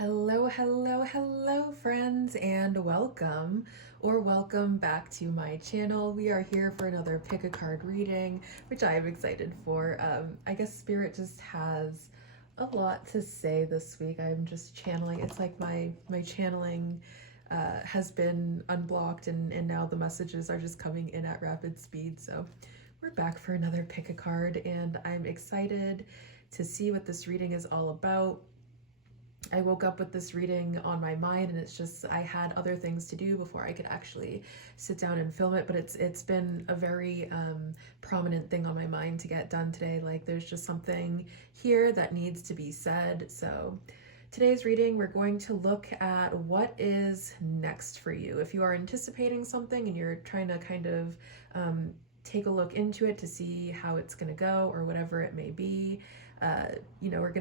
Hello, hello, hello, friends, and welcome back to my channel. We are here for another pick a card reading, which I am excited for. I guess Spirit just has a lot to say this week. I'm just channeling. It's like my channeling has been unblocked, and now the messages are just coming in at rapid speed. So we're back for another pick a card, and I'm excited to see what this reading is all about. I woke up with this reading on my mind, and it's just I had other things to do before I could actually sit down and film it, but it's been a very prominent thing on my mind to get done today. Like there's just something here that needs to be said. So today's reading, we're going to look at what is next for you. If you are anticipating something and you're trying to kind of take a look into it to see how it's going to go or whatever it may be, we're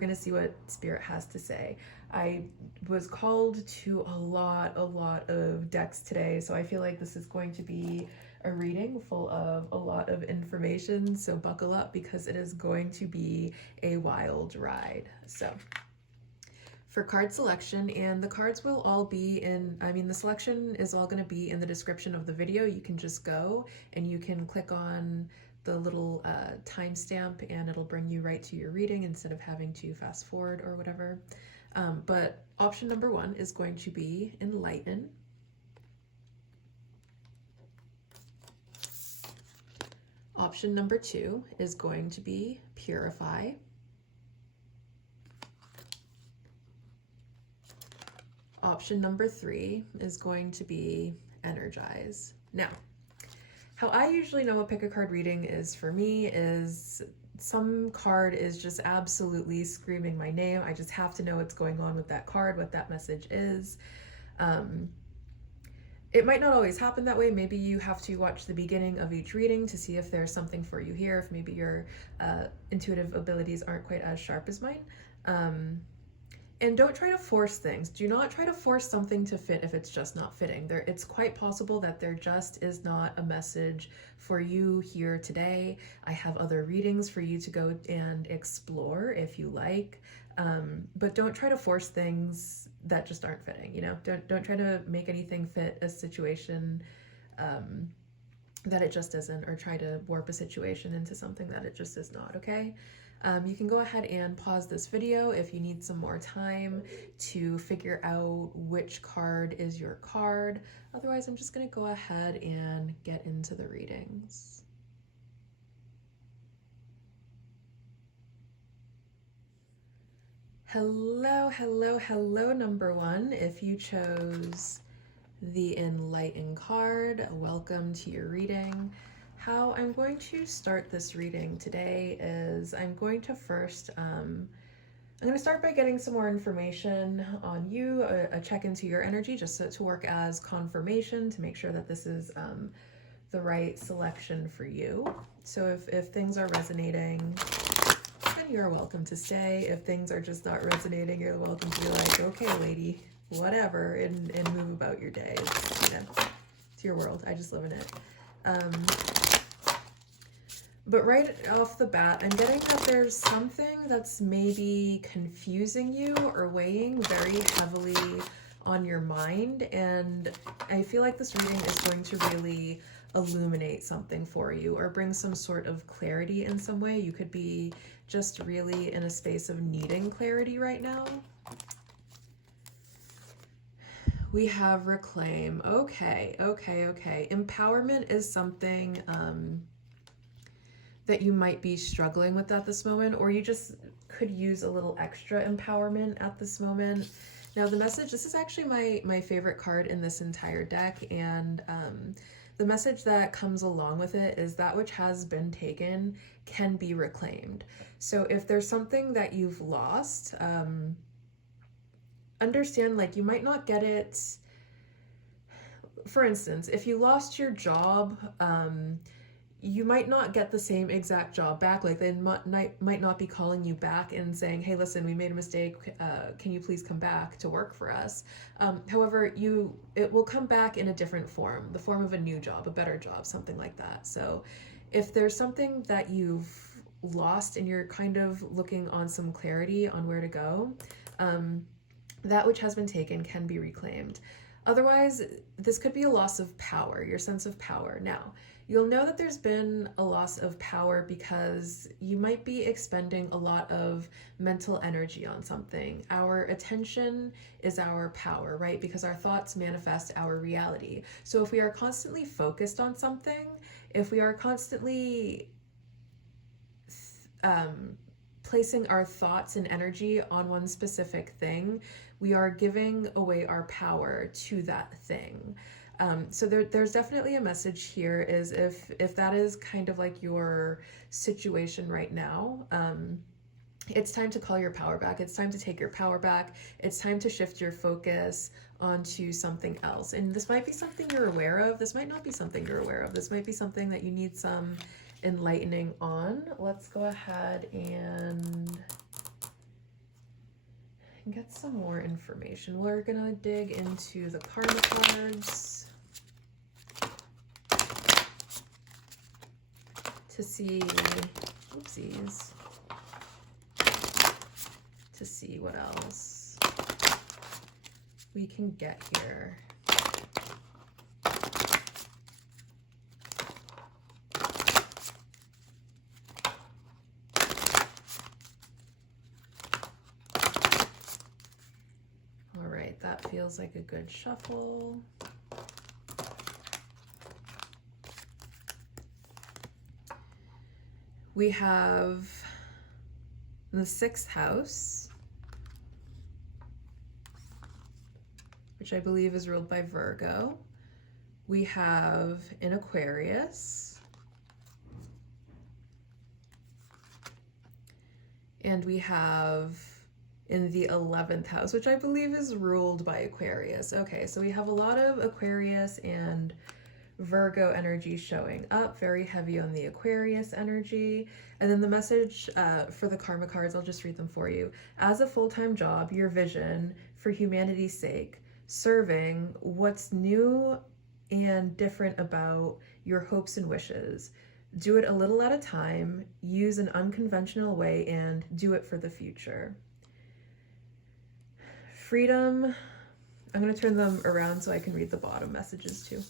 going to see what Spirit has to say. I was called to a lot of decks today, so I feel like this is going to be a reading full of a lot of information, so buckle up because it is going to be a wild ride. So for card selection, and the cards will all be the selection is all going to be in the description of the video. You can just go and you can click on the little timestamp and it'll bring you right to your reading instead of having to fast forward or whatever. But option number 1 is going to be enlighten. Option number 2 is going to be purify. Option number 3 is going to be energize. Now, how I usually know a pick a card reading is for me is some card is just absolutely screaming my name. I just have to know what's going on with that card, what that message is. It might not always happen that way. Maybe you have to watch the beginning of each reading to see if there's something for you here, if maybe your intuitive abilities aren't quite as sharp as mine. And don't try to force things. Do not try to force something to fit if it's just not fitting. It's quite possible that there just is not a message for you here today. I have other readings for you to go and explore if you like. But don't try to force things that just aren't fitting. Don't try to make anything fit a situation that it just isn't, or try to warp a situation into something that it just is not, okay? You can go ahead and pause this video if you need some more time to figure out which card is your card. Otherwise, I'm just going to go ahead and get into the readings. Hello, hello, hello, number 1. If you chose the Enlighten card, welcome to your reading. How I'm going to start this reading today is I'm going to first, I'm going to start by getting some more information on you, a check into your energy, just to work as confirmation to make sure that this is the right selection for you. So if things are resonating, then you're welcome to stay. If things are just not resonating, you're welcome to be like, okay, lady, whatever, and move about your day. It's your world. I just live in it. But right off the bat, I'm getting that there's something that's maybe confusing you or weighing very heavily on your mind. And I feel like this reading is going to really illuminate something for you or bring some sort of clarity in some way. You could be just really in a space of needing clarity right now. We have reclaim. Okay. Empowerment is something that you might be struggling with at this moment, or you just could use a little extra empowerment at this moment. Now the message, this is actually my favorite card in this entire deck, and the message that comes along with it is that which has been taken can be reclaimed. So if there's something that you've lost, understand, like, you might not get it. For instance, if you lost your job, you might not get the same exact job back. Like they might not be calling you back and saying, hey, listen, we made a mistake. Can you please come back to work for us? However, it will come back in a different form, the form of a new job, a better job, something like that. So if there's something that you've lost and you're kind of looking on some clarity on where to go, that which has been taken can be reclaimed. Otherwise, this could be a loss of power, your sense of power. Now, you'll know that there's been a loss of power because you might be expending a lot of mental energy on something. Our attention is our power, right? Because our thoughts manifest our reality. So if we are constantly focused on something, if we are constantly placing our thoughts and energy on one specific thing, we are giving away our power to that thing. So there's definitely a message here is if that is kind of like your situation right now, it's time to call your power back. It's time to take your power back. It's time to shift your focus onto something else. And this might be something you're aware of. This might not be something you're aware of. This might be something that you need some enlightening on. Let's go ahead and get some more information. We're gonna dig into the karma cards to see, oopsies, to see what else we can get here. All right, that feels like a good shuffle. We have the 6th house, which I believe is ruled by Virgo. We have an Aquarius. And we have in the 11th house, which I believe is ruled by Aquarius. Okay, so we have a lot of Aquarius and Virgo energy showing up, very heavy on the Aquarius energy. And then the message for the karma cards, I'll just read them for you. As a full-time job, your vision for humanity's sake, serving what's new and different about your hopes and wishes. Do it a little at a time, use an unconventional way, and do it for the future. Freedom, I'm going to turn them around so I can read the bottom messages too.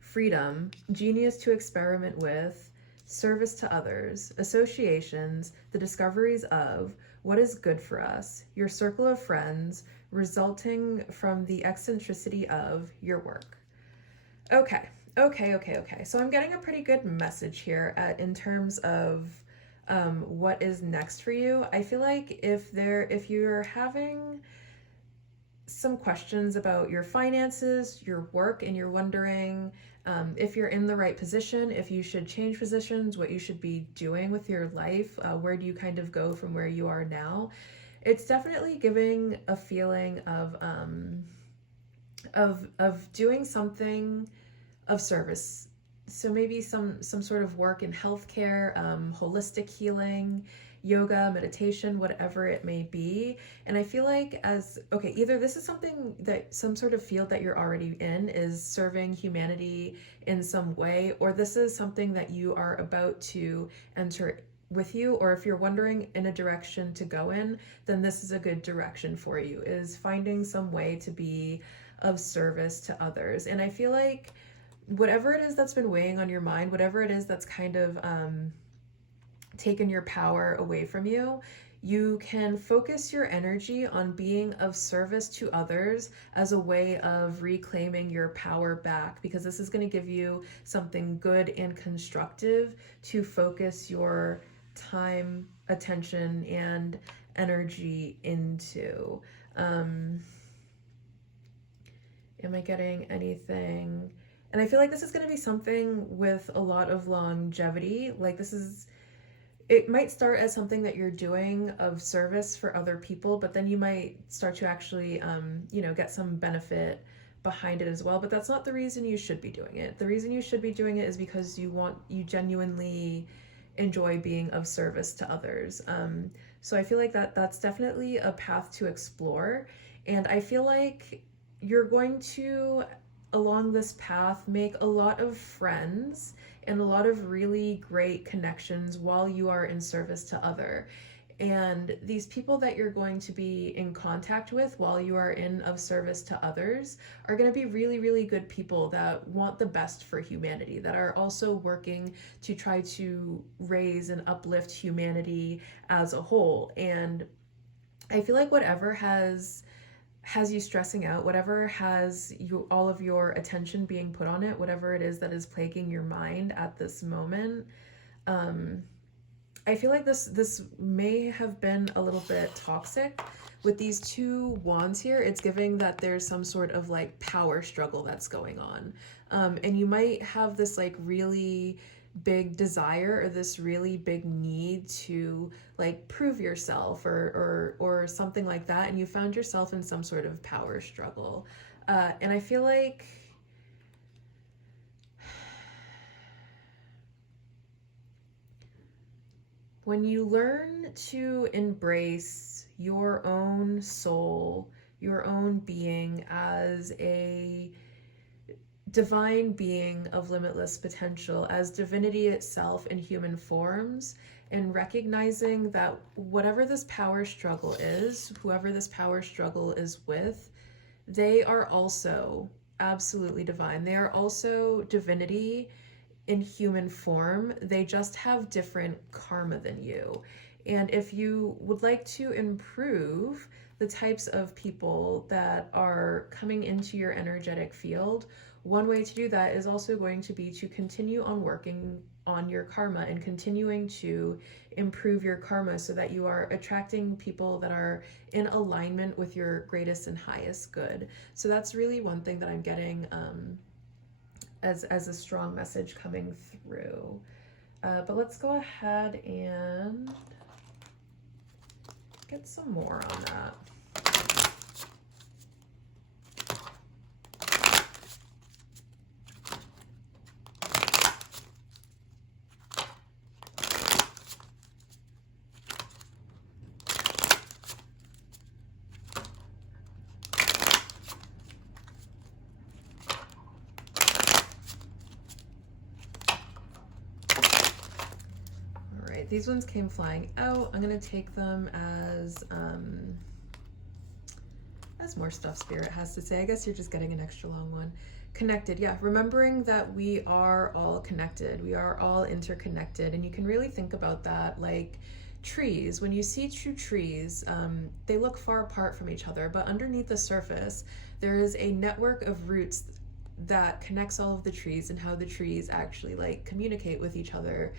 Freedom, genius to experiment with, service to others, associations, the discoveries of what is good for us, your circle of friends, resulting from the eccentricity of your work. Okay. So I'm getting a pretty good message here in terms of what is next for you. I feel like if you're having some questions about your finances, your work, and you're wondering if you're in the right position, if you should change positions, what you should be doing with your life, where do you kind of go from where you are now, it's definitely giving a feeling of doing something of service. So maybe some sort of work in healthcare, holistic healing, yoga, meditation, whatever it may be. And I feel like either this is something that some sort of field that you're already in is serving humanity in some way, or this is something that you are about to enter with you, or if you're wondering in a direction to go in, then this is a good direction for you, is finding some way to be of service to others. And I feel like whatever it is that's been weighing on your mind, whatever it is that's kind of taken your power away from you, you can focus your energy on being of service to others as a way of reclaiming your power back, because this is going to give you something good and constructive to focus your time, attention, and energy into. Am I getting anything? And I feel like this is going to be something with a lot of longevity. Like it might start as something that you're doing of service for other people, but then you might start to actually, get some benefit behind it as well. But that's not the reason you should be doing it. The reason you should be doing it is because you genuinely enjoy being of service to others. So I feel like that's definitely a path to explore. And I feel like you're going to, along this path, make a lot of friends and a lot of really great connections while you are in service to And these people that you're going to be in contact with while you are in of service to others are going to be really, really good people that want the best for humanity, that are also working to try to raise and uplift humanity as a whole. And I feel like whatever has you stressing out, whatever has you all of your attention being put on it, whatever it is that is plaguing your mind at this moment, um, I feel like this may have been a little bit toxic. With these two wands here, it's giving that there's some sort of like power struggle that's going on. And you might have this like really big desire or this really big need to like prove yourself or something like that, and you found yourself in some sort of power struggle. And I feel like when you learn to embrace your own soul, your own being as a divine being of limitless potential, as divinity itself in human forms, and recognizing that whatever this power struggle is, whoever this power struggle is with, they are also absolutely divine. They are also divinity in human form. They just have different karma than you. And if you would like to improve the types of people that are coming into your energetic field, one way to do that is also going to be to continue on working on your karma and continuing to improve your karma so that you are attracting people that are in alignment with your greatest and highest good. So that's really one thing that I'm getting as a strong message coming through. But let's go ahead and get some more on that. These ones came flying out. I'm gonna take them as more stuff Spirit has to say. I guess you're just getting an extra long one. Connected, yeah. Remembering that we are all connected. We are all interconnected, and you can really think about that like trees. When you see two trees, they look far apart from each other, but underneath the surface, there is a network of roots that connects all of the trees and how the trees actually like communicate with each other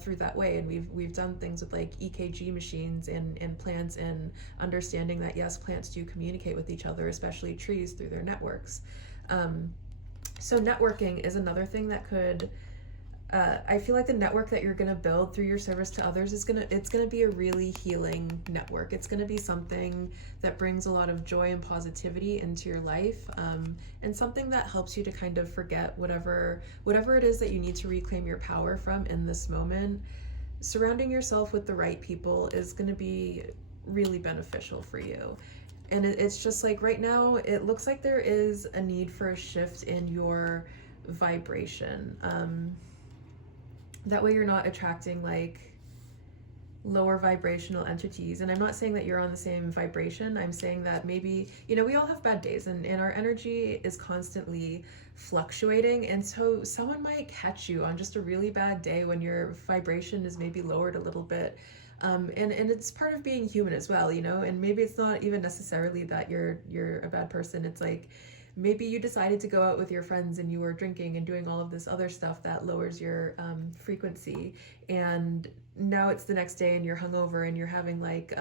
through that way. And we've done things with like EKG machines and plants, and understanding that yes, plants do communicate with each other, especially trees, through their networks. So networking is another thing that could I feel like the network that you're going to build through your service to others is it's going to be a really healing network. It's going to be something that brings a lot of joy and positivity into your life, and something that helps you to kind of forget whatever it is that you need to reclaim your power from in this moment. Surrounding yourself with the right people is going to be really beneficial for you. And it's just like right now, it looks like there is a need for a shift in your vibration. That way you're not attracting like lower vibrational entities. And I'm not saying that you're on the same vibration. I'm saying that maybe, we all have bad days, and our energy is constantly fluctuating. And so someone might catch you on just a really bad day when your vibration is maybe lowered a little bit. And it's part of being human as well, and maybe it's not even necessarily that you're a bad person. It's like, maybe you decided to go out with your friends and you were drinking and doing all of this other stuff that lowers your frequency, and now it's the next day and you're hungover and you're having like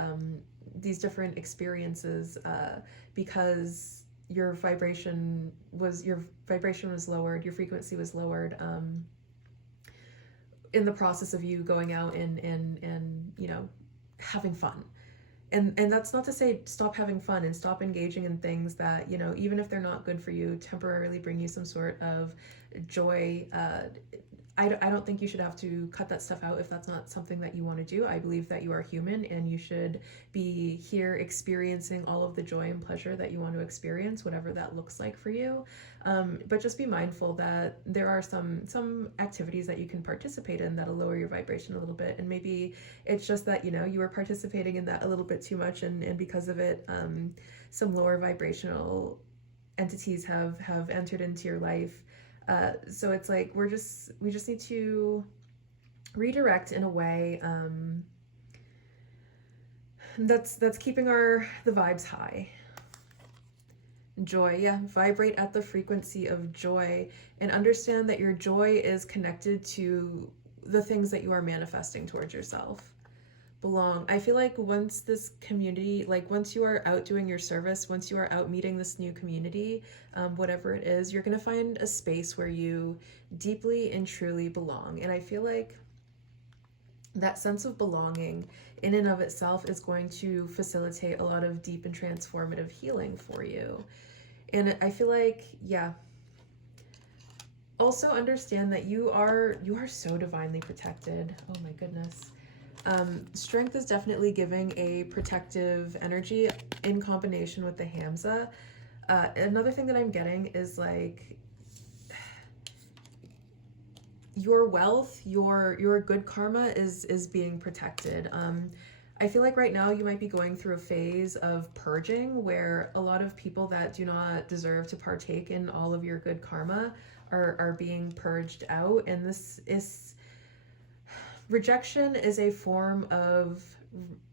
these different experiences because your vibration was lowered, your frequency was lowered in the process of you going out and having fun. And that's not to say stop having fun and stop engaging in things that, even if they're not good for you, temporarily bring you some sort of joy. I don't think you should have to cut that stuff out if that's not something that you want to do. I believe that you are human and you should be here experiencing all of the joy and pleasure that you want to experience, whatever that looks like for you. But just be mindful that there are some activities that you can participate in that'll lower your vibration a little bit. And maybe it's just that, you know, you were participating in that a little bit too much, and because of it, some lower vibrational entities have entered into your life. So it's like we just need to redirect in a way that's keeping the vibes high. Joy, yeah, vibrate at the frequency of joy and understand that your joy is connected to the things that you are manifesting towards yourself. Belong. I feel like once this community, like once you are out doing your service, once you are out meeting this new community, whatever it is, you're going to find a space where you deeply and truly belong. And I feel like that sense of belonging in and of itself is going to facilitate a lot of deep and transformative healing for you. And I feel like, yeah, also understand that you are so divinely protected. Oh my goodness. Strength is definitely giving a protective energy in combination with the Hamza. Another thing that I'm getting is like your wealth, your good karma is being protected. I feel like right now you might be going through a phase of purging where a lot of people that do not deserve to partake in all of your good karma are being purged out, and this is rejection is a form of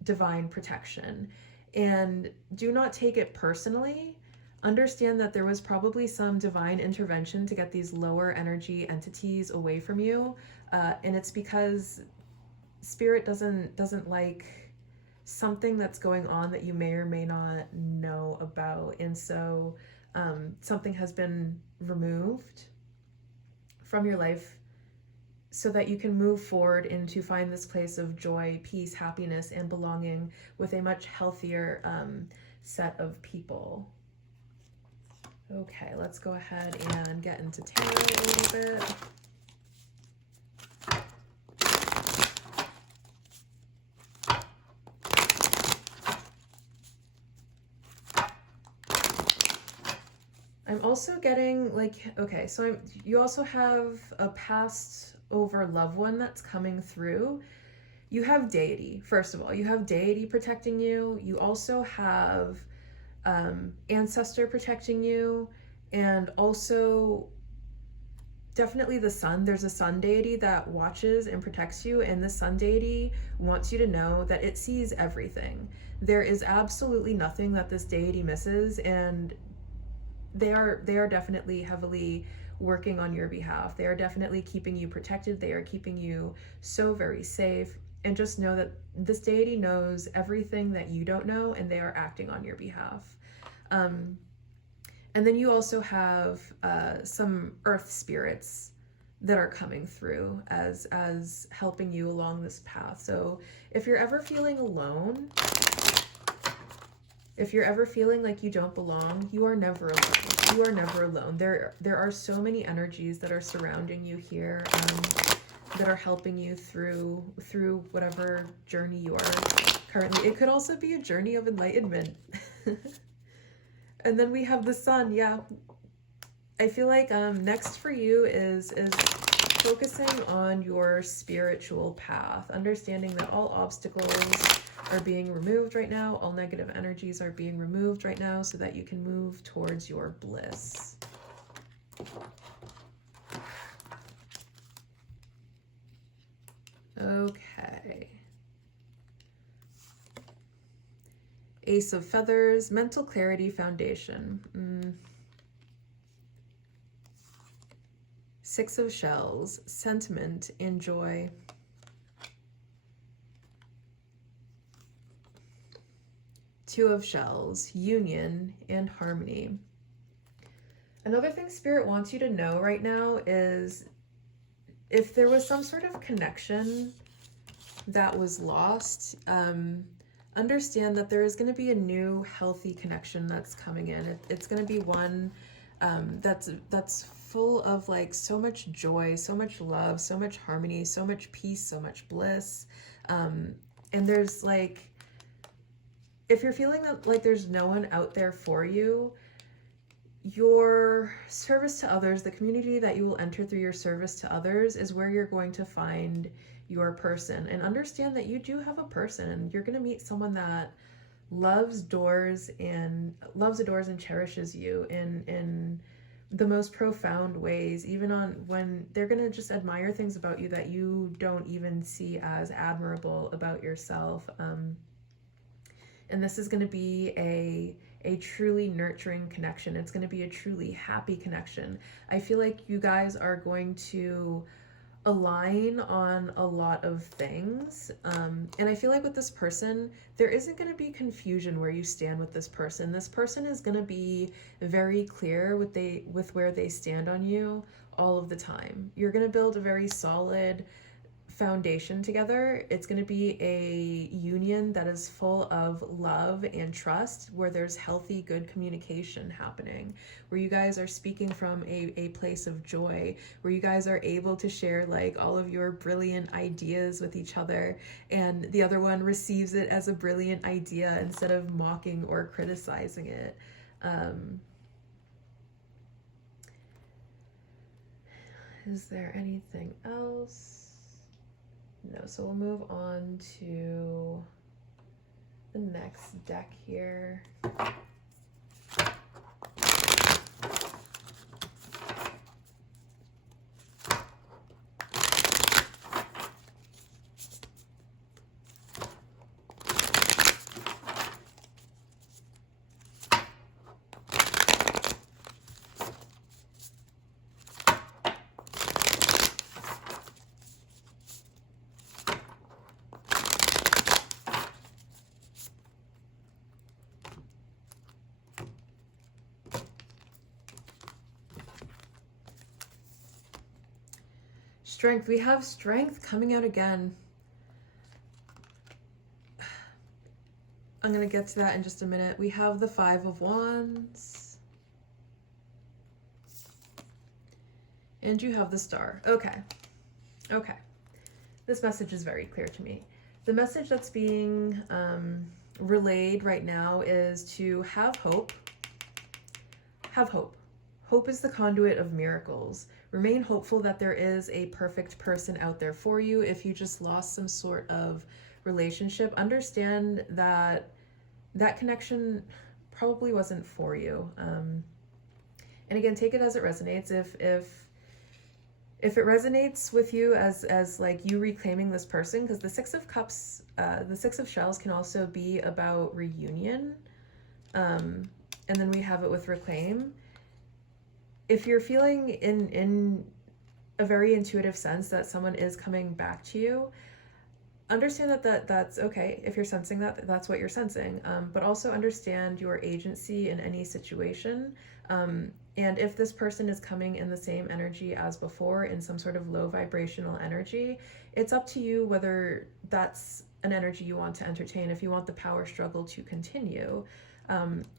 divine protection. And do not take it personally. Understand that there was probably some divine intervention to get these lower energy entities away from you. And it's because spirit doesn't like something that's going on that you may or may not know about. And so something has been removed from your life so that you can move forward and to find this place of joy, peace, happiness, and belonging with a much healthier set of people. Okay, let's go ahead and get into tarot a little bit. I'm also getting like, okay, so you also have a past over loved one that's coming through. You have deity, first of all. You have deity protecting you. You also have ancestor protecting you, and also definitely the sun. There's a sun deity that watches and protects you, and the sun deity wants you to know that it sees everything. There is absolutely nothing that this deity misses, and they are definitely heavily working on your behalf. They are definitely keeping you protected. They are keeping you so very safe. And just know that this deity knows everything that you don't know, and they are acting on your behalf. And then you also have some earth spirits that are coming through as helping you along this path. So if you're ever feeling alone, if you're ever feeling like you don't belong, you are never alone. You are never alone. There are so many energies that are surrounding you here, that are helping you through whatever journey you are currently. It could also be a journey of enlightenment. And then we have the sun. Yeah, I feel like next for you is focusing on your spiritual path, understanding that all obstacles are being removed right now. All negative energies are being removed right now so that you can move towards your bliss. Okay. Ace of Feathers, mental clarity foundation. Six of Shells, sentiment and joy. Two of Shells, union and harmony. Another thing Spirit wants you to know right now is if there was some sort of connection that was lost, understand that there is going to be a new healthy connection that's coming in. It's going to be one that's full of like so much joy, so much love, so much harmony, so much peace, so much bliss. And there's like, if you're feeling that like there's no one out there for you, your service to others, the community that you will enter through your service to others, is where you're going to find your person. And understand that you do have a person, and you're going to meet someone that loves, adores and cherishes you in the most profound ways, even on when they're going to just admire things about you that you don't even see as admirable about yourself. And this is going to be a truly nurturing connection. It's going to be a truly happy connection. I feel like you guys are going to align on a lot of things. And I feel like with this person, there isn't going to be confusion where you stand with this person. This person is going to be very clear with where they stand on you all of the time. You're going to build a very solid foundation together. It's going to be a union that is full of love and trust, where there's healthy, good communication happening, where you guys are speaking from a place of joy, where you guys are able to share like all of your brilliant ideas with each other, and the other one receives it as a brilliant idea instead of mocking or criticizing it. Is there anything else? No, so we'll move on to the next deck here. Strength. We have strength coming out again. I'm going to get to that in just a minute. We have the Five of Wands. And you have the Star. Okay. Okay. This message is very clear to me. The message that's being relayed right now is to have hope. Have hope. Hope is the conduit of miracles. Remain hopeful that there is a perfect person out there for you. If you just lost some sort of relationship, understand that that connection probably wasn't for you. And again, take it as it resonates. If it resonates with you as like you reclaiming this person, because the Six of Cups, the Six of Shells can also be about reunion. And then we have it with reclaim. If you're feeling in a very intuitive sense that someone is coming back to you, understand that's okay. If you're sensing that, that's what you're sensing. But also understand your agency in any situation. And if this person is coming in the same energy as before, in some sort of low vibrational energy, it's up to you whether that's an energy you want to entertain, if you want the power struggle to continue,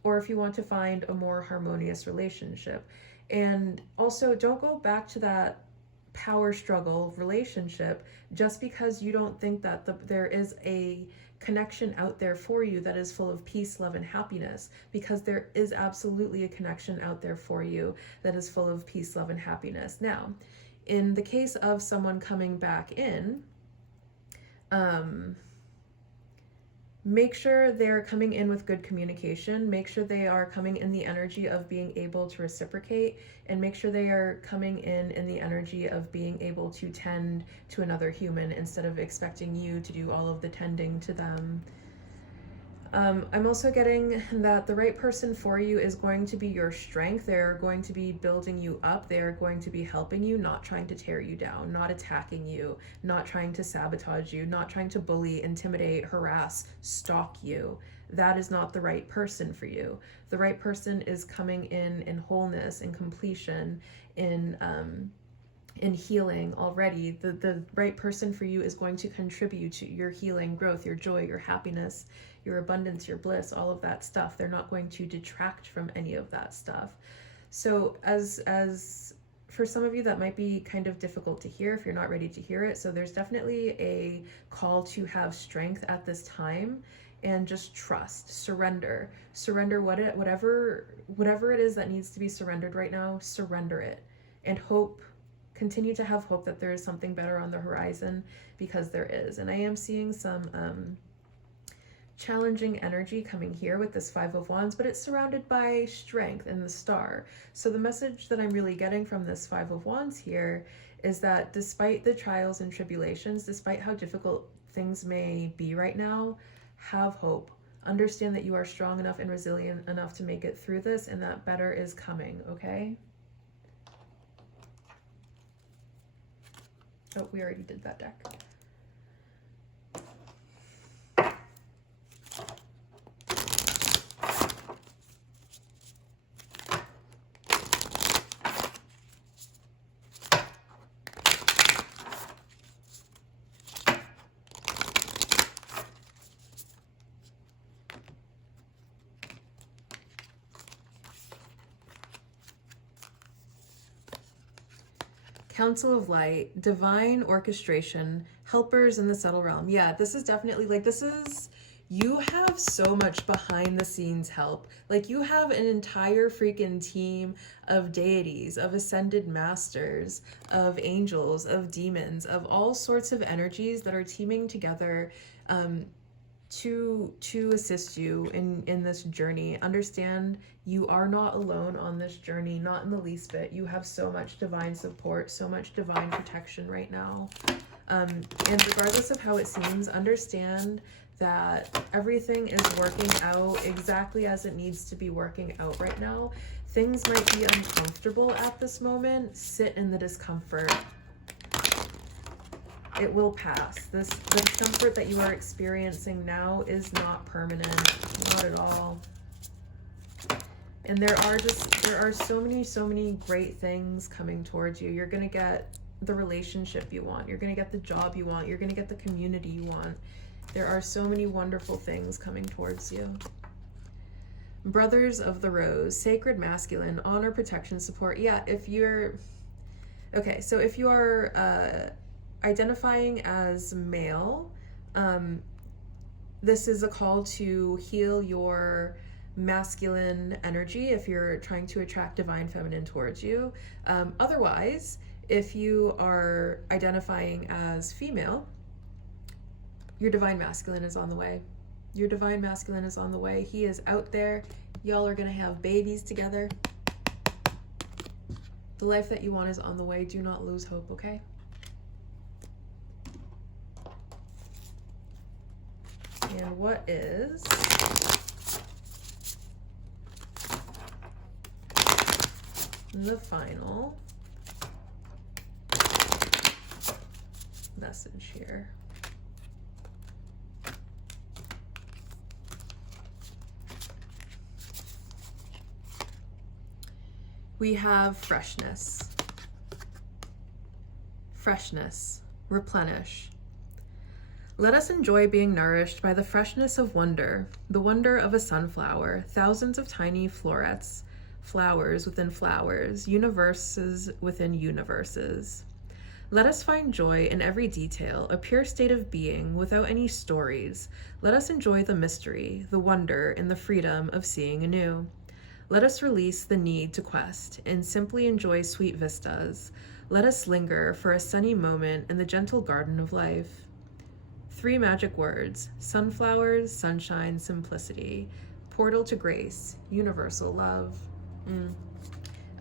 or if you want to find a more harmonious relationship. And also, don't go back to that power struggle relationship just because you don't think that there is a connection out there for you that is full of peace, love, and happiness, because there is absolutely a connection out there for you that is full of peace, love, and happiness. Now, in the case of someone coming back in, make sure they're coming in with good communication. Make sure they are coming in the energy of being able to reciprocate, and make sure they are coming in the energy of being able to tend to another human instead of expecting you to do all of the tending to them. I'm also getting that the right person for you is going to be your strength. They're going to be building you up. They're going to be helping you, not trying to tear you down, not attacking you, not trying to sabotage you, not trying to bully, intimidate, harass, stalk you. That is not the right person for you. The right person is coming in wholeness, in completion, in healing already. The right person for you is going to contribute to your healing, growth, your joy, your happiness, your abundance, your bliss, all of that stuff. They're not going to detract from any of that stuff. So as for some of you, that might be kind of difficult to hear if you're not ready to hear it. So there's definitely a call to have strength at this time, and just trust, surrender, whatever it is that needs to be surrendered right now, surrender it, and hope. Continue to have hope that there is something better on the horizon, because there is. And I am seeing some challenging energy coming here with this Five of Wands, but it's surrounded by strength and the star. So the message that I'm really getting from this Five of Wands here is that despite the trials and tribulations, despite how difficult things may be right now, have hope. Understand that you are strong enough and resilient enough to make it through this, and that better is coming, okay? Oh, we already did that deck. Council of Light, divine orchestration, helpers in the subtle realm. Yeah, this is definitely like, you have so much behind the scenes help. Like, you have an entire freaking team of deities, of ascended masters, of angels, of demons, of all sorts of energies that are teaming together to assist you in this journey. Understand you are not alone on this journey, not in the least bit. You have so much divine support, so much divine protection right now. And regardless of how it seems, understand that everything is working out exactly as it needs to be working out right now. Things might be uncomfortable at this moment. Sit in the discomfort. It will pass. The discomfort that you are experiencing now is not permanent, not at all. And there are so many great things coming towards you. You're gonna get the relationship you want. You're gonna get the job you want. You're gonna get the community you want. There are so many wonderful things coming towards you. Brothers of the Rose, sacred masculine, honor, protection, support. Yeah, if you're okay, so if you are identifying as male, this is a call to heal your masculine energy if you're trying to attract divine feminine towards you. Otherwise, if you are identifying as female, your divine masculine is on the way. Your divine masculine is on the way. He is out there. Y'all are gonna have babies together. The life that you want is on the way. Do not lose hope, okay? And what is the final message here? We have freshness. Freshness. Replenish. Let us enjoy being nourished by the freshness of wonder, the wonder of a sunflower, thousands of tiny florets, flowers within flowers, universes within universes. Let us find joy in every detail, a pure state of being without any stories. Let us enjoy the mystery, the wonder, and the freedom of seeing anew. Let us release the need to quest and simply enjoy sweet vistas. Let us linger for a sunny moment in the gentle garden of life. 3 magic words: sunflowers, sunshine, simplicity, portal to grace, universal love.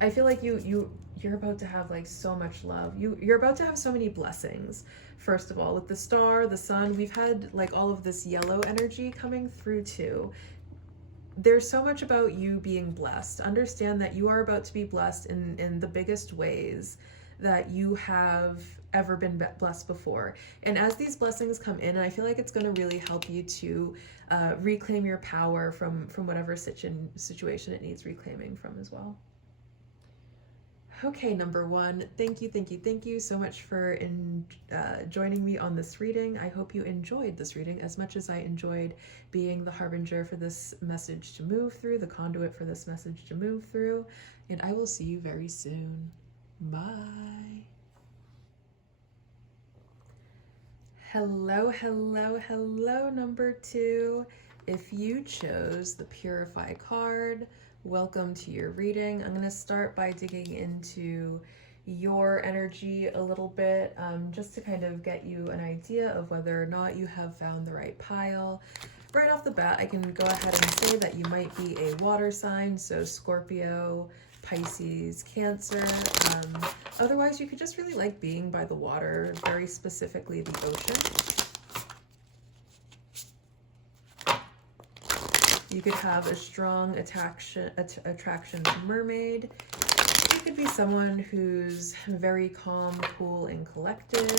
I feel like you're about to have like so much love. You're about to have so many blessings. First of all, with the star, the sun, we've had like all of this yellow energy coming through too. There's so much about you being blessed. Understand that you are about to be blessed in the biggest ways that you have ever been blessed before. And as these blessings come in, I feel like it's going to really help you to reclaim your power from whatever situation it needs reclaiming from as well. Okay, number 1, thank you so much for joining me on this reading. I hope you enjoyed this reading as much as I enjoyed being the harbinger for this message to move through, the conduit for this message to move through, and I will see you very soon. Bye. Hello, hello, hello, number 2. If you chose the Purify card, welcome to your reading. I'm going to start by digging into your energy a little bit, just to kind of get you an idea of whether or not you have found the right pile. Right off the bat, I can go ahead and say that you might be a water sign, so Scorpio, Pisces, Cancer. Otherwise, you could just really like being by the water, very specifically the ocean. You could have a strong attraction to mermaid. You could be someone who's very calm, cool, and collected.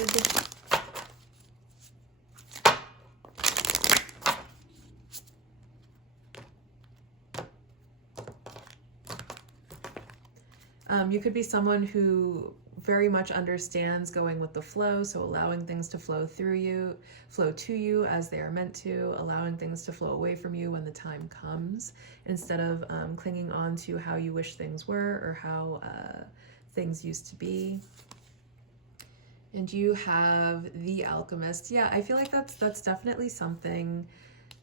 You could be someone who very much understands going with the flow, so allowing things to flow to you as they are meant to, allowing things to flow away from you when the time comes, instead of clinging on to how you wish things were or how things used to be. And you have the Alchemist. Yeah, I feel like that's definitely something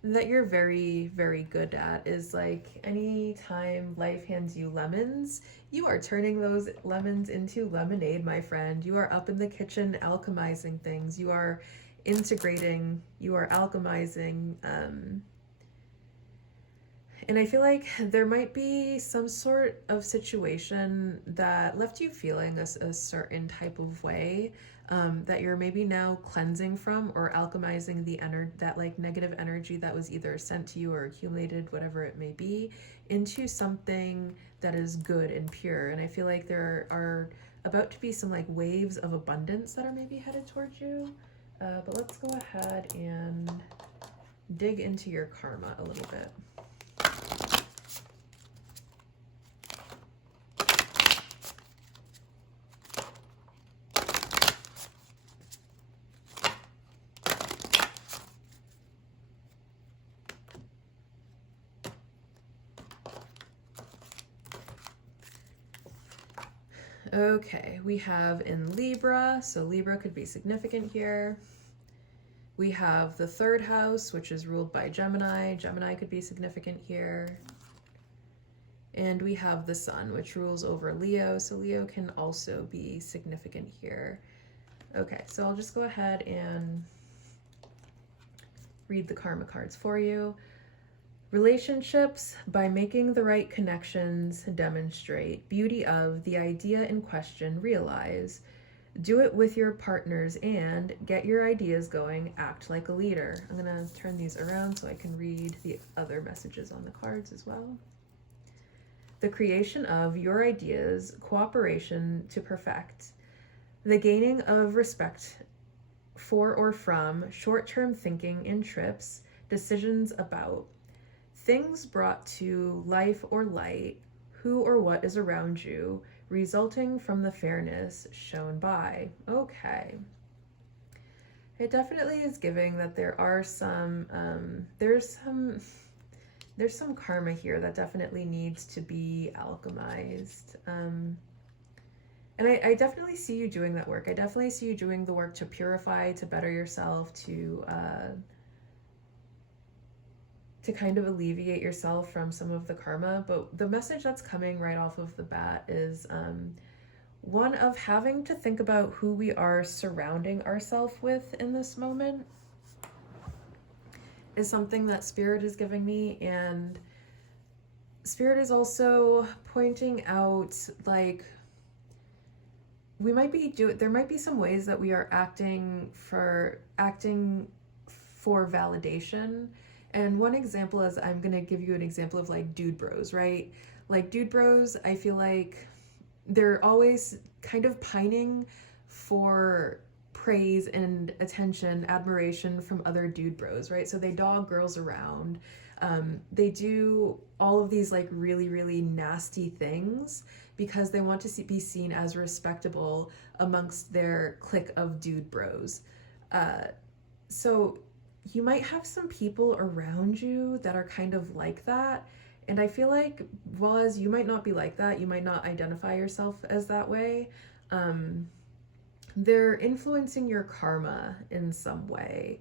that you're very, very good at, is like anytime life hands you lemons, you are turning those lemons into lemonade, my friend. You are up in the kitchen alchemizing things. You are integrating, you are alchemizing. And I feel like there might be some sort of situation that left you feeling a certain type of way, that you're maybe now cleansing from or alchemizing that like negative energy that was either sent to you or accumulated, whatever it may be, into something that is good and pure. And I feel like there are about to be some like waves of abundance that are maybe headed towards you. But let's go ahead and dig into your karma a little bit. Okay, we have in Libra, so Libra could be significant here. We have the 3rd house, which is ruled by Gemini. Gemini could be significant here. And we have the Sun, which rules over Leo, so Leo can also be significant here. Okay, so I'll just go ahead and read the karma cards for you. Relationships, by making the right connections, demonstrate beauty of the idea in question, realize, do it with your partners and get your ideas going, act like a leader. I'm going to turn these around so I can read the other messages on the cards as well. The creation of your ideas, cooperation to perfect, the gaining of respect for or from, short-term thinking in trips, decisions about, things brought to life or light, who or what is around you, resulting from the fairness shown by. Okay. It definitely is giving that there are some, there's some karma here that definitely needs to be alchemized. And I definitely see you doing that work. I definitely see you doing the work to purify, to better yourself, to kind of alleviate yourself from some of the karma. But the message that's coming right off of the bat is one of having to think about who we are surrounding ourselves with in this moment is something that Spirit is giving me. And Spirit is also pointing out, like, there might be some ways that we are acting for validation. And one example is, I'm going to give you an example of like dude bros, right? Like dude bros, I feel like they're always kind of pining for praise and attention, admiration from other dude bros, right? So they dog girls around. They do all of these like really, really nasty things because they want to be seen as respectable amongst their clique of dude bros. So you might have some people around you that are kind of like that. And I feel like, well, as you might not be like that, you might not identify yourself as that way, they're influencing your karma in some way.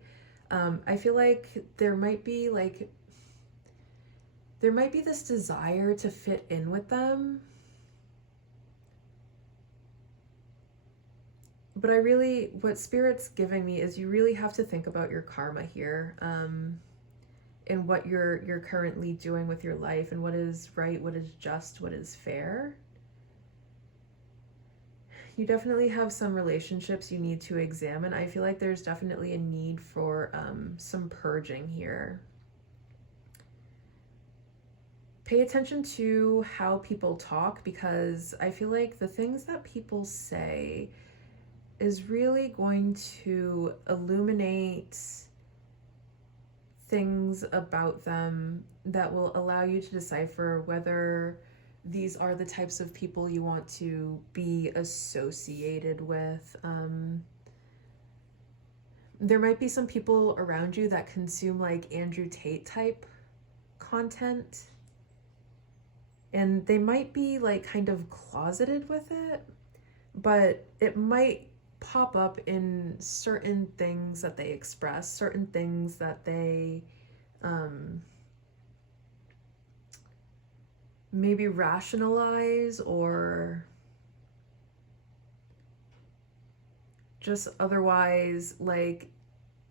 I feel like there might be this desire to fit in with them. But what Spirit's giving me is you really have to think about your karma here, and what you're currently doing with your life, and what is right, what is just, what is fair. You definitely have some relationships you need to examine. I feel like there's definitely a need for some purging here. Pay attention to how people talk, because I feel like the things that people say is really going to illuminate things about them that will allow you to decipher whether these are the types of people you want to be associated with. There might be some people around you that consume like Andrew Tate type content, and they might be like kind of closeted with it, but it might pop up in certain things that they express, certain things that they maybe rationalize, or just otherwise, like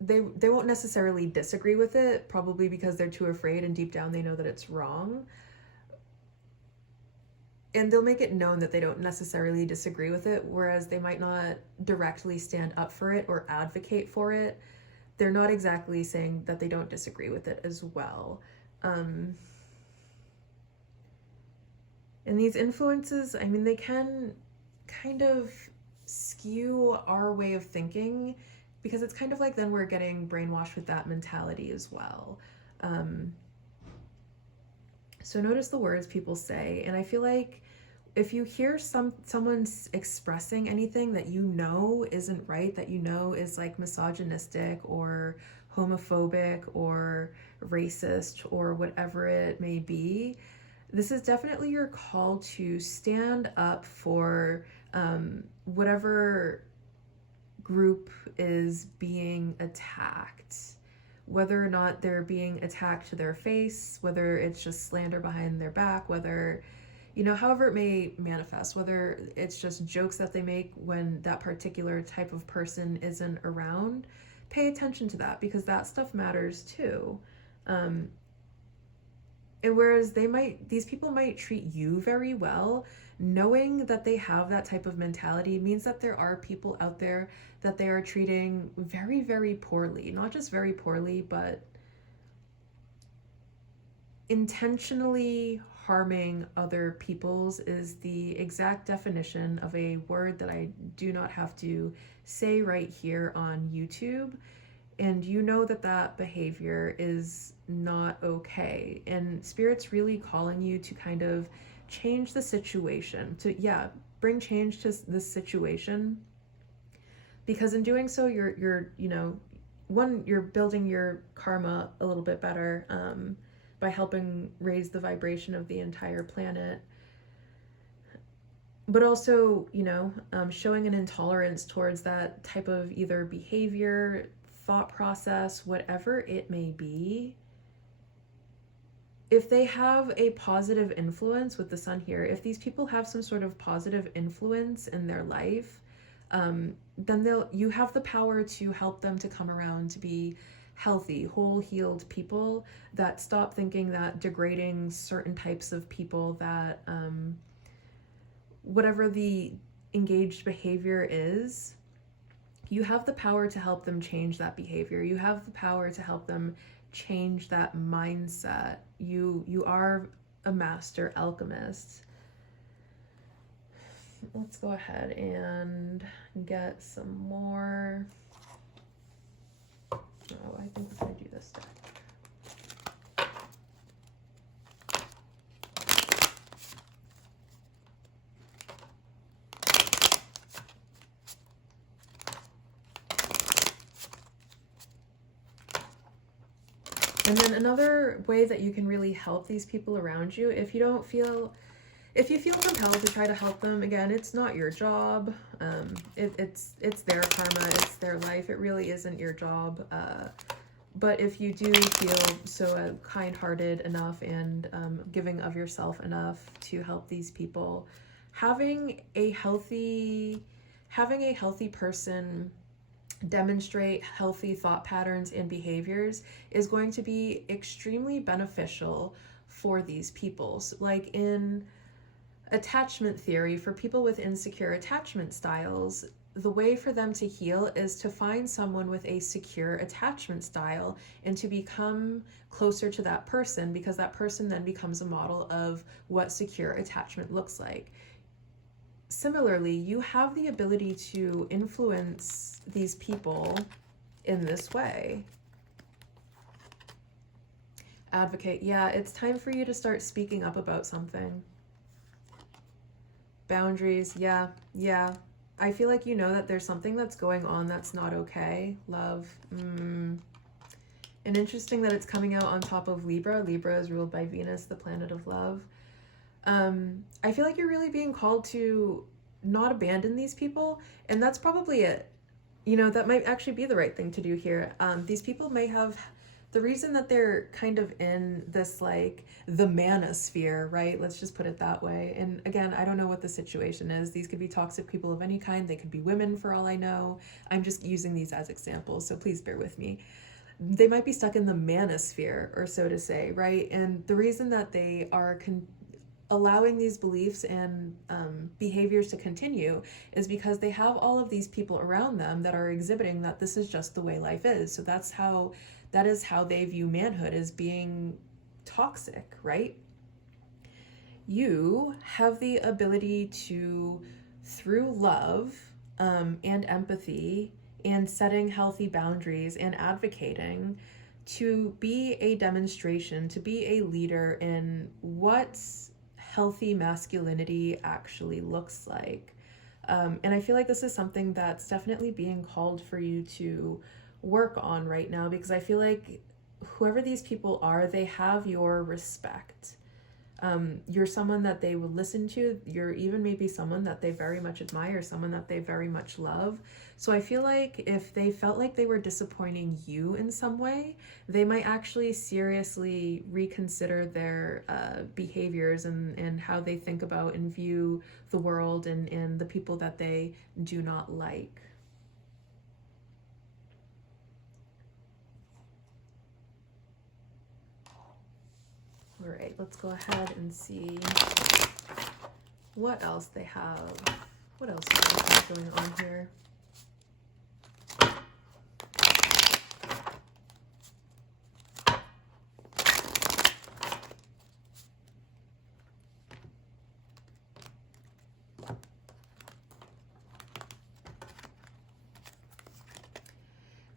they won't necessarily disagree with it, probably because they're too afraid and deep down they know that it's wrong. And they'll make it known that they don't necessarily disagree with it, whereas they might not directly stand up for it or advocate for it. They're not exactly saying that they don't disagree with it as well. And these influences, I mean, they can kind of skew our way of thinking, because it's kind of like then we're getting brainwashed with that mentality as well. So notice the words people say, and I feel like if you hear someone expressing anything that you know isn't right, that you know is like misogynistic or homophobic or racist or whatever it may be, this is definitely your call to stand up for whatever group is being attacked. Whether or not they're being attacked to their face, whether it's just slander behind their back, whether, however it may manifest, whether it's just jokes that they make when that particular type of person isn't around, pay attention to that, because that stuff matters too. And whereas these people might treat you very well, knowing that they have that type of mentality means that there are people out there that they are treating very, very poorly. Not just very poorly, but intentionally harming other people's is the exact definition of a word that I do not have to say right here on YouTube. And you know that behavior is not okay. And Spirit's really calling you to kind of change the situation, to bring change to this situation, because in doing so you're you're building your karma a little bit better, by helping raise the vibration of the entire planet, but also showing an intolerance towards that type of either behavior, thought process, whatever it may be. If they have a positive influence with the sun here, if these people have some sort of positive influence in their life, then you have the power to help them to come around to be healthy, whole, healed people that stop thinking that degrading certain types of people, that whatever the engaged behavior is, you have the power to help them change that behavior. You have the power to help them change that mindset. You are a master alchemist. Let's go ahead and get some more. Oh, I think we're going to do this deck. And then another way that you can really help these people around you, if you feel compelled to try to help them, again, it's not your job. It's their karma, it's their life. It really isn't your job. But if you do feel so kind-hearted enough and giving of yourself enough to help these people, having a healthy person demonstrate healthy thought patterns and behaviors is going to be extremely beneficial for these people. So, like in attachment theory, for people with insecure attachment styles, the way for them to heal is to find someone with a secure attachment style and to become closer to that person, because that person then becomes a model of what secure attachment looks like. Similarly, you have the ability to influence these people in this way. Advocate. Yeah, it's time for you to start speaking up about something. Boundaries. Yeah. I feel like you know that there's something that's going on that's not okay. Love. And interesting that it's coming out on top of Libra. Libra is ruled by Venus, the planet of love. I feel like you're really being called to not abandon these people, and that's probably it. You know, that might actually be the right thing to do here. These people may have, the reason that they're kind of in this, like, the manosphere, right? Let's just put it that way. And again, I don't know what the situation is. These could be toxic people of any kind. They could be women for all I know. I'm just using these as examples, so please bear with me. They might be stuck in the manosphere, or so to say, right? And the reason that they are allowing these beliefs and behaviors to continue is because they have all of these people around them that are exhibiting that this is just the way life is. So that is how they view manhood, as being toxic, right? You have the ability to, through love and empathy and setting healthy boundaries and advocating, to be a demonstration, to be a leader in what's healthy masculinity actually looks like. And I feel like this is something that's definitely being called for you to work on right now, because I feel like whoever these people are, they have your respect. You're someone that they would listen to. You're even maybe someone that they very much admire, someone that they very much love. So I feel like if they felt like they were disappointing you in some way, they might actually seriously reconsider their behaviors and how they think about and view the world and the people that they do not like. All right, let's go ahead and see what else they have. What else do they have going on here?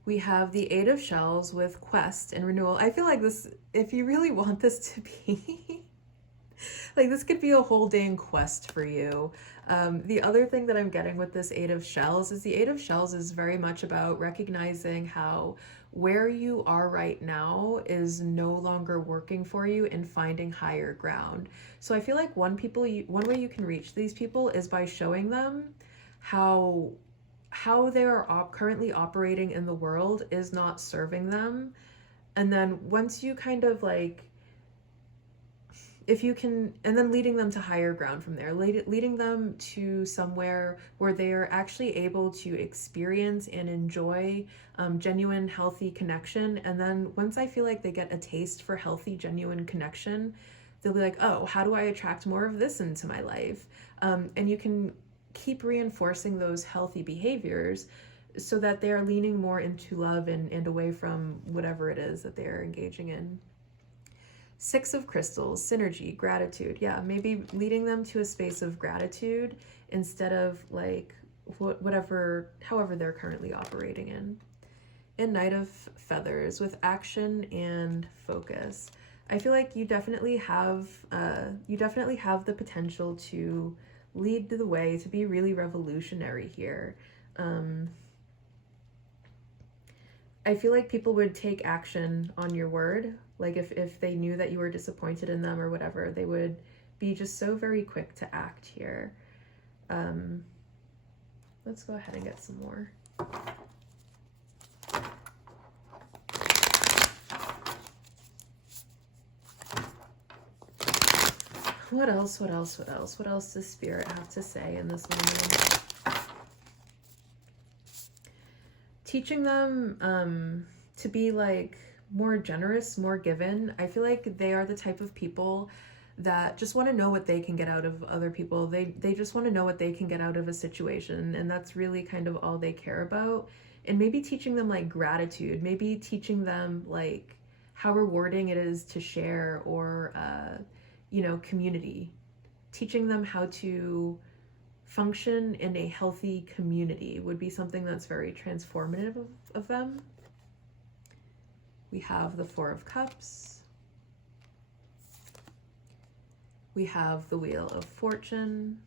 We have the Eight of Shells with quest and renewal. I feel like this, if you really want this to be, like, this could be a whole dang quest for you. The other thing that I'm getting with this Eight of Shells is the Eight of Shells is very much about recognizing how where you are right now is no longer working for you and finding higher ground. So I feel like one way you can reach these people is by showing them how they are currently operating in the world is not serving them. And then once you kind of like, if you can, and then leading them to higher ground from there, leading them to somewhere where they are actually able to experience and enjoy genuine, healthy connection. And then once I feel like they get a taste for healthy, genuine connection, they'll be like, oh, how do I attract more of this into my life? And you can keep reinforcing those healthy behaviors so that they are leaning more into love and away from whatever it is that they are engaging in. Six of Crystals, synergy, gratitude. Yeah, maybe leading them to a space of gratitude instead of like however they're currently operating in. And Knight of Feathers with action and focus. I feel like you definitely have the potential to lead the way, to be really revolutionary here. I feel like people would take action on your word, Like if they knew that you were disappointed in them or whatever, they would be just so very quick to act here. Let's go ahead and get some more. What else? What else? What else? What else does Spirit have to say in this moment? Teaching them to be like more generous, more given. I feel like they are the type of people that just want to know what they can get out of other people. They just want to know what they can get out of a situation, and that's really kind of all they care about. And maybe teaching them like gratitude, maybe teaching them like how rewarding it is to share, or you know, community. Teaching them how to function in a healthy community would be something that's very transformative of them. We have the Four of Cups. We have the Wheel of Fortune.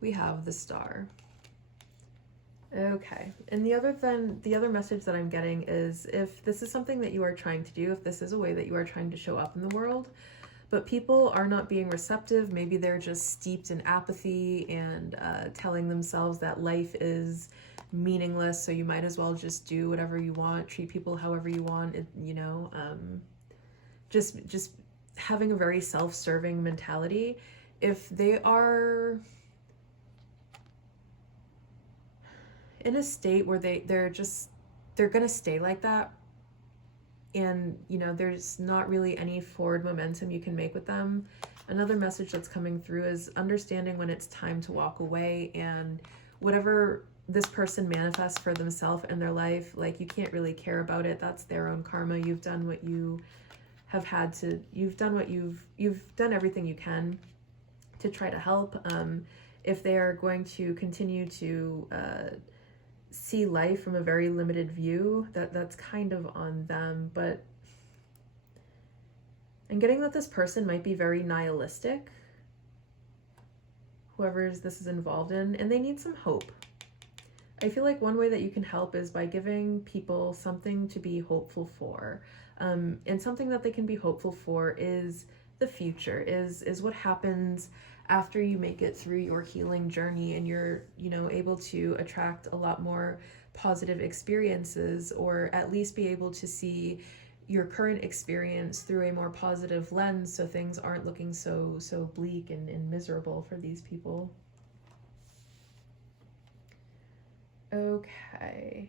We have the Star. Okay, and the other message that I'm getting is, if this is something that you are trying to do, if this is a way that you are trying to show up in the world, but people are not being receptive, maybe they're just steeped in apathy and telling themselves that life is meaningless, so you might as well just do whatever you want, treat people however you want, you know, just having a very self-serving mentality. If they are in a state where they're gonna stay like that, and you know, there's not really any forward momentum you can make with them, another message that's coming through is understanding when it's time to walk away, and whatever this person manifests for themselves in their life, like, you can't really care about it. That's their own karma. You've done what you have had to, you've done everything you can to try to help. If they are going to continue to see life from a very limited view, that's kind of on them. But I'm getting that this person might be very nihilistic, whoever this is involved in, and they need some hope. I feel like one way that you can help is by giving people something to be hopeful for. And something that they can be hopeful for is the future, is what happens after you make it through your healing journey, and you're, you know, able to attract a lot more positive experiences, or at least be able to see your current experience through a more positive lens, so things aren't looking so bleak and miserable for these people. Okay.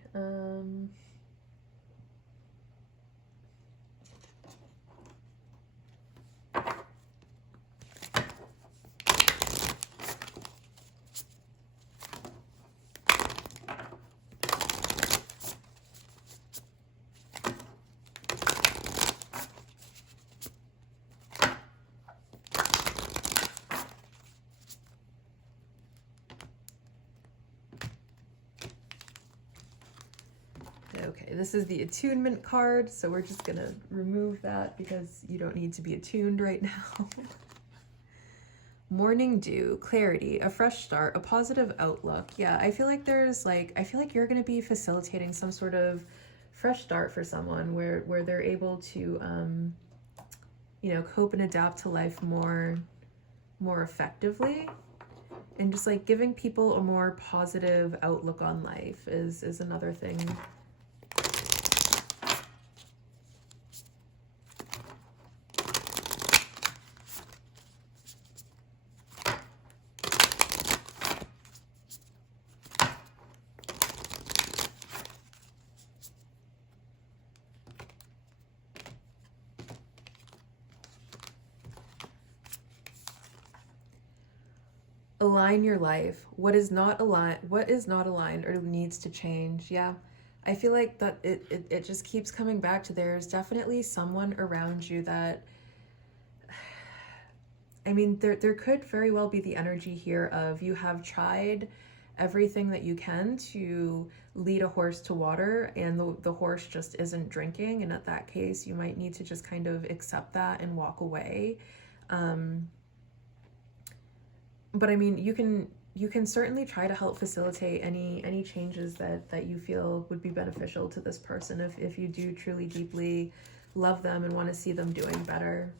Okay, this is the attunement card, so we're just gonna remove that because you don't need to be attuned right now. Morning dew, clarity, a fresh start, a positive outlook. Yeah, I feel like I feel like you're gonna be facilitating some sort of fresh start for someone where they're able to, you know, cope and adapt to life more effectively. And just like giving people a more positive outlook on life is another thing. Align your life. What is not aligned or needs to change. Yeah, I feel like that it just keeps coming back to, there's definitely someone around you that, I mean, there could very well be the energy here of, you have tried everything that you can to lead a horse to water, and the horse just isn't drinking, and at that case you might need to just kind of accept that and walk away. But I mean, you can you can certainly try to help facilitate any changes that you feel would be beneficial to this person if you do truly deeply love them and want to see them doing better.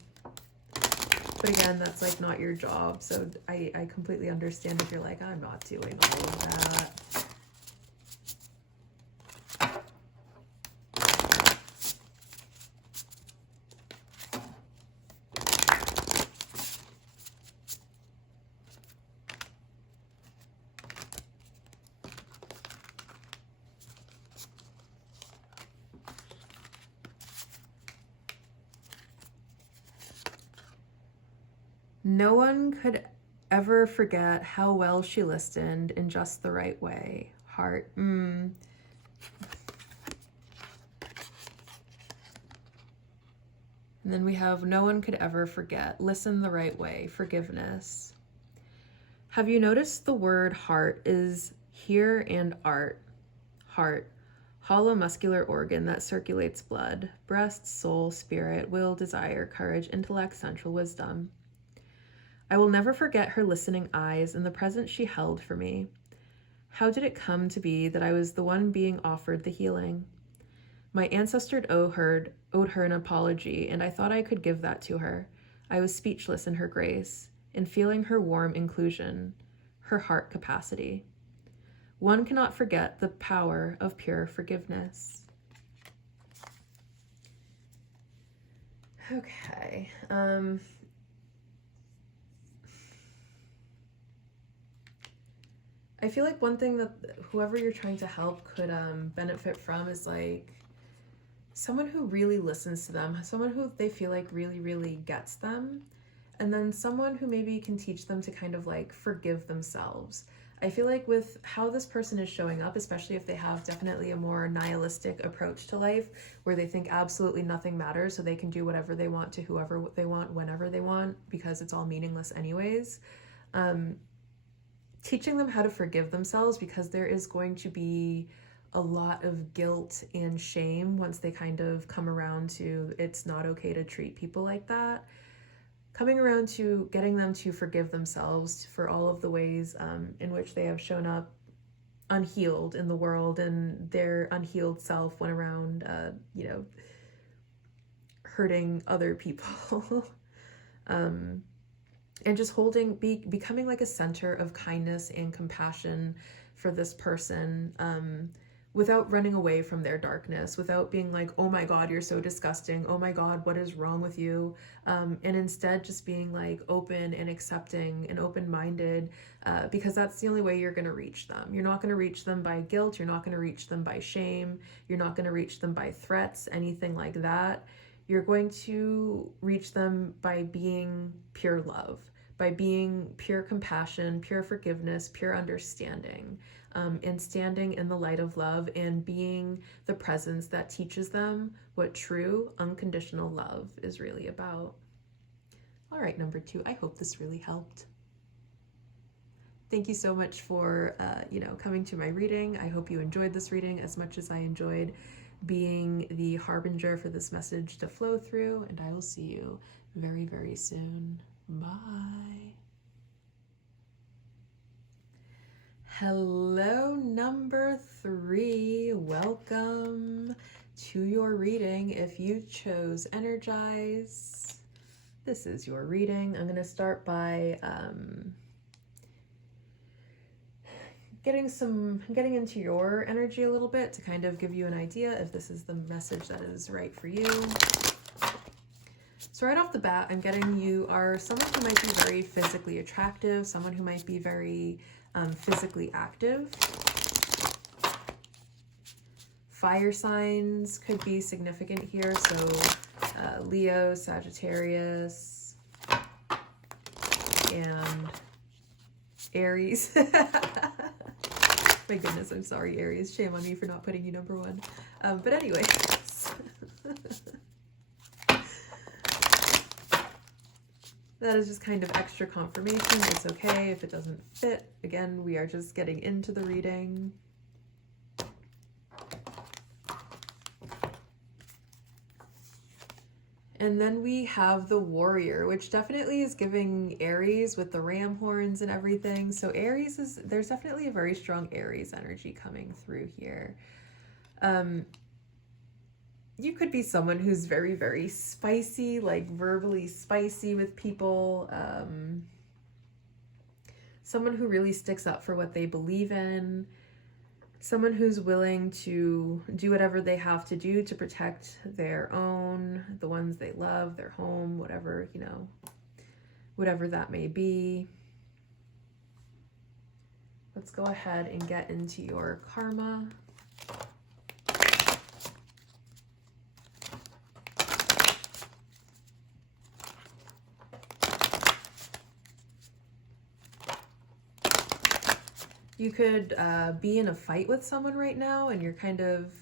But again, that's like not your job. So I completely understand if you're like, I'm not doing all of that. No one could ever forget how well she listened in just the right way. Heart. And then we have no one could ever forget. Listen the right way. Forgiveness. Have you noticed the word heart is here and art? Heart. Hollow muscular organ that circulates blood. Breast, soul, spirit, will, desire, courage, intellect, central wisdom. I will never forget her listening eyes and the presence she held for me. How did it come to be that I was the one being offered the healing? My ancestor owed her an apology, and I thought I could give that to her. I was speechless in her grace, in feeling her warm inclusion, her heart capacity. One cannot forget the power of pure forgiveness. Okay. I feel like one thing that whoever you're trying to help could benefit from is like someone who really listens to them, someone who they feel like really, really gets them, and then someone who maybe can teach them to kind of like forgive themselves. I feel like with how this person is showing up, especially if they have definitely a more nihilistic approach to life, where they think absolutely nothing matters, so they can do whatever they want to whoever they want, whenever they want, because it's all meaningless anyways. Teaching them how to forgive themselves, because there is going to be a lot of guilt and shame once they kind of come around to it's not okay to treat people like that. Coming around to getting them to forgive themselves for all of the ways in which they have shown up unhealed in the world, and their unhealed self went around, hurting other people. And just becoming like a center of kindness and compassion for this person, without running away from their darkness, without being like, oh my God, you're so disgusting. Oh my God, what is wrong with you? And instead just being like open and accepting and open-minded, because that's the only way you're going to reach them. You're not going to reach them by guilt. You're not going to reach them by shame. You're not going to reach them by threats, anything like that. You're going to reach them by being pure love, by being pure compassion, pure forgiveness, pure understanding, and standing in the light of love and being the presence that teaches them what true unconditional love is really about. All right, number 2, I hope this really helped. Thank you so much for, coming to my reading. I hope you enjoyed this reading as much as I enjoyed being the harbinger for this message to flow through, and I will see you very, very soon. Bye. Hello, number 3. Welcome to your reading. If you chose Energize, this is your reading. I'm going to start by getting into your energy a little bit to kind of give you an idea if this is the message that is right for you. So right off the bat, I'm getting you are someone who might be very physically attractive, someone who might be very physically active. Fire signs could be significant here, so Leo, Sagittarius, and Aries. My goodness, I'm sorry, Aries. Shame on me for not putting you number 1. But anyways. That is just kind of extra confirmation. It's okay if it doesn't fit. Again, we are just getting into the reading. And then we have the Warrior, which definitely is giving Aries with the ram horns and everything. So Aries there's definitely a very strong Aries energy coming through here. You could be someone who's very, very spicy, like verbally spicy with people. Someone who really sticks up for what they believe in. Someone who's willing to do whatever they have to do to protect their own, the ones they love, their home, whatever, you know, whatever that may be. Let's go ahead and get into your karma. You could be in a fight with someone right now and you're kind of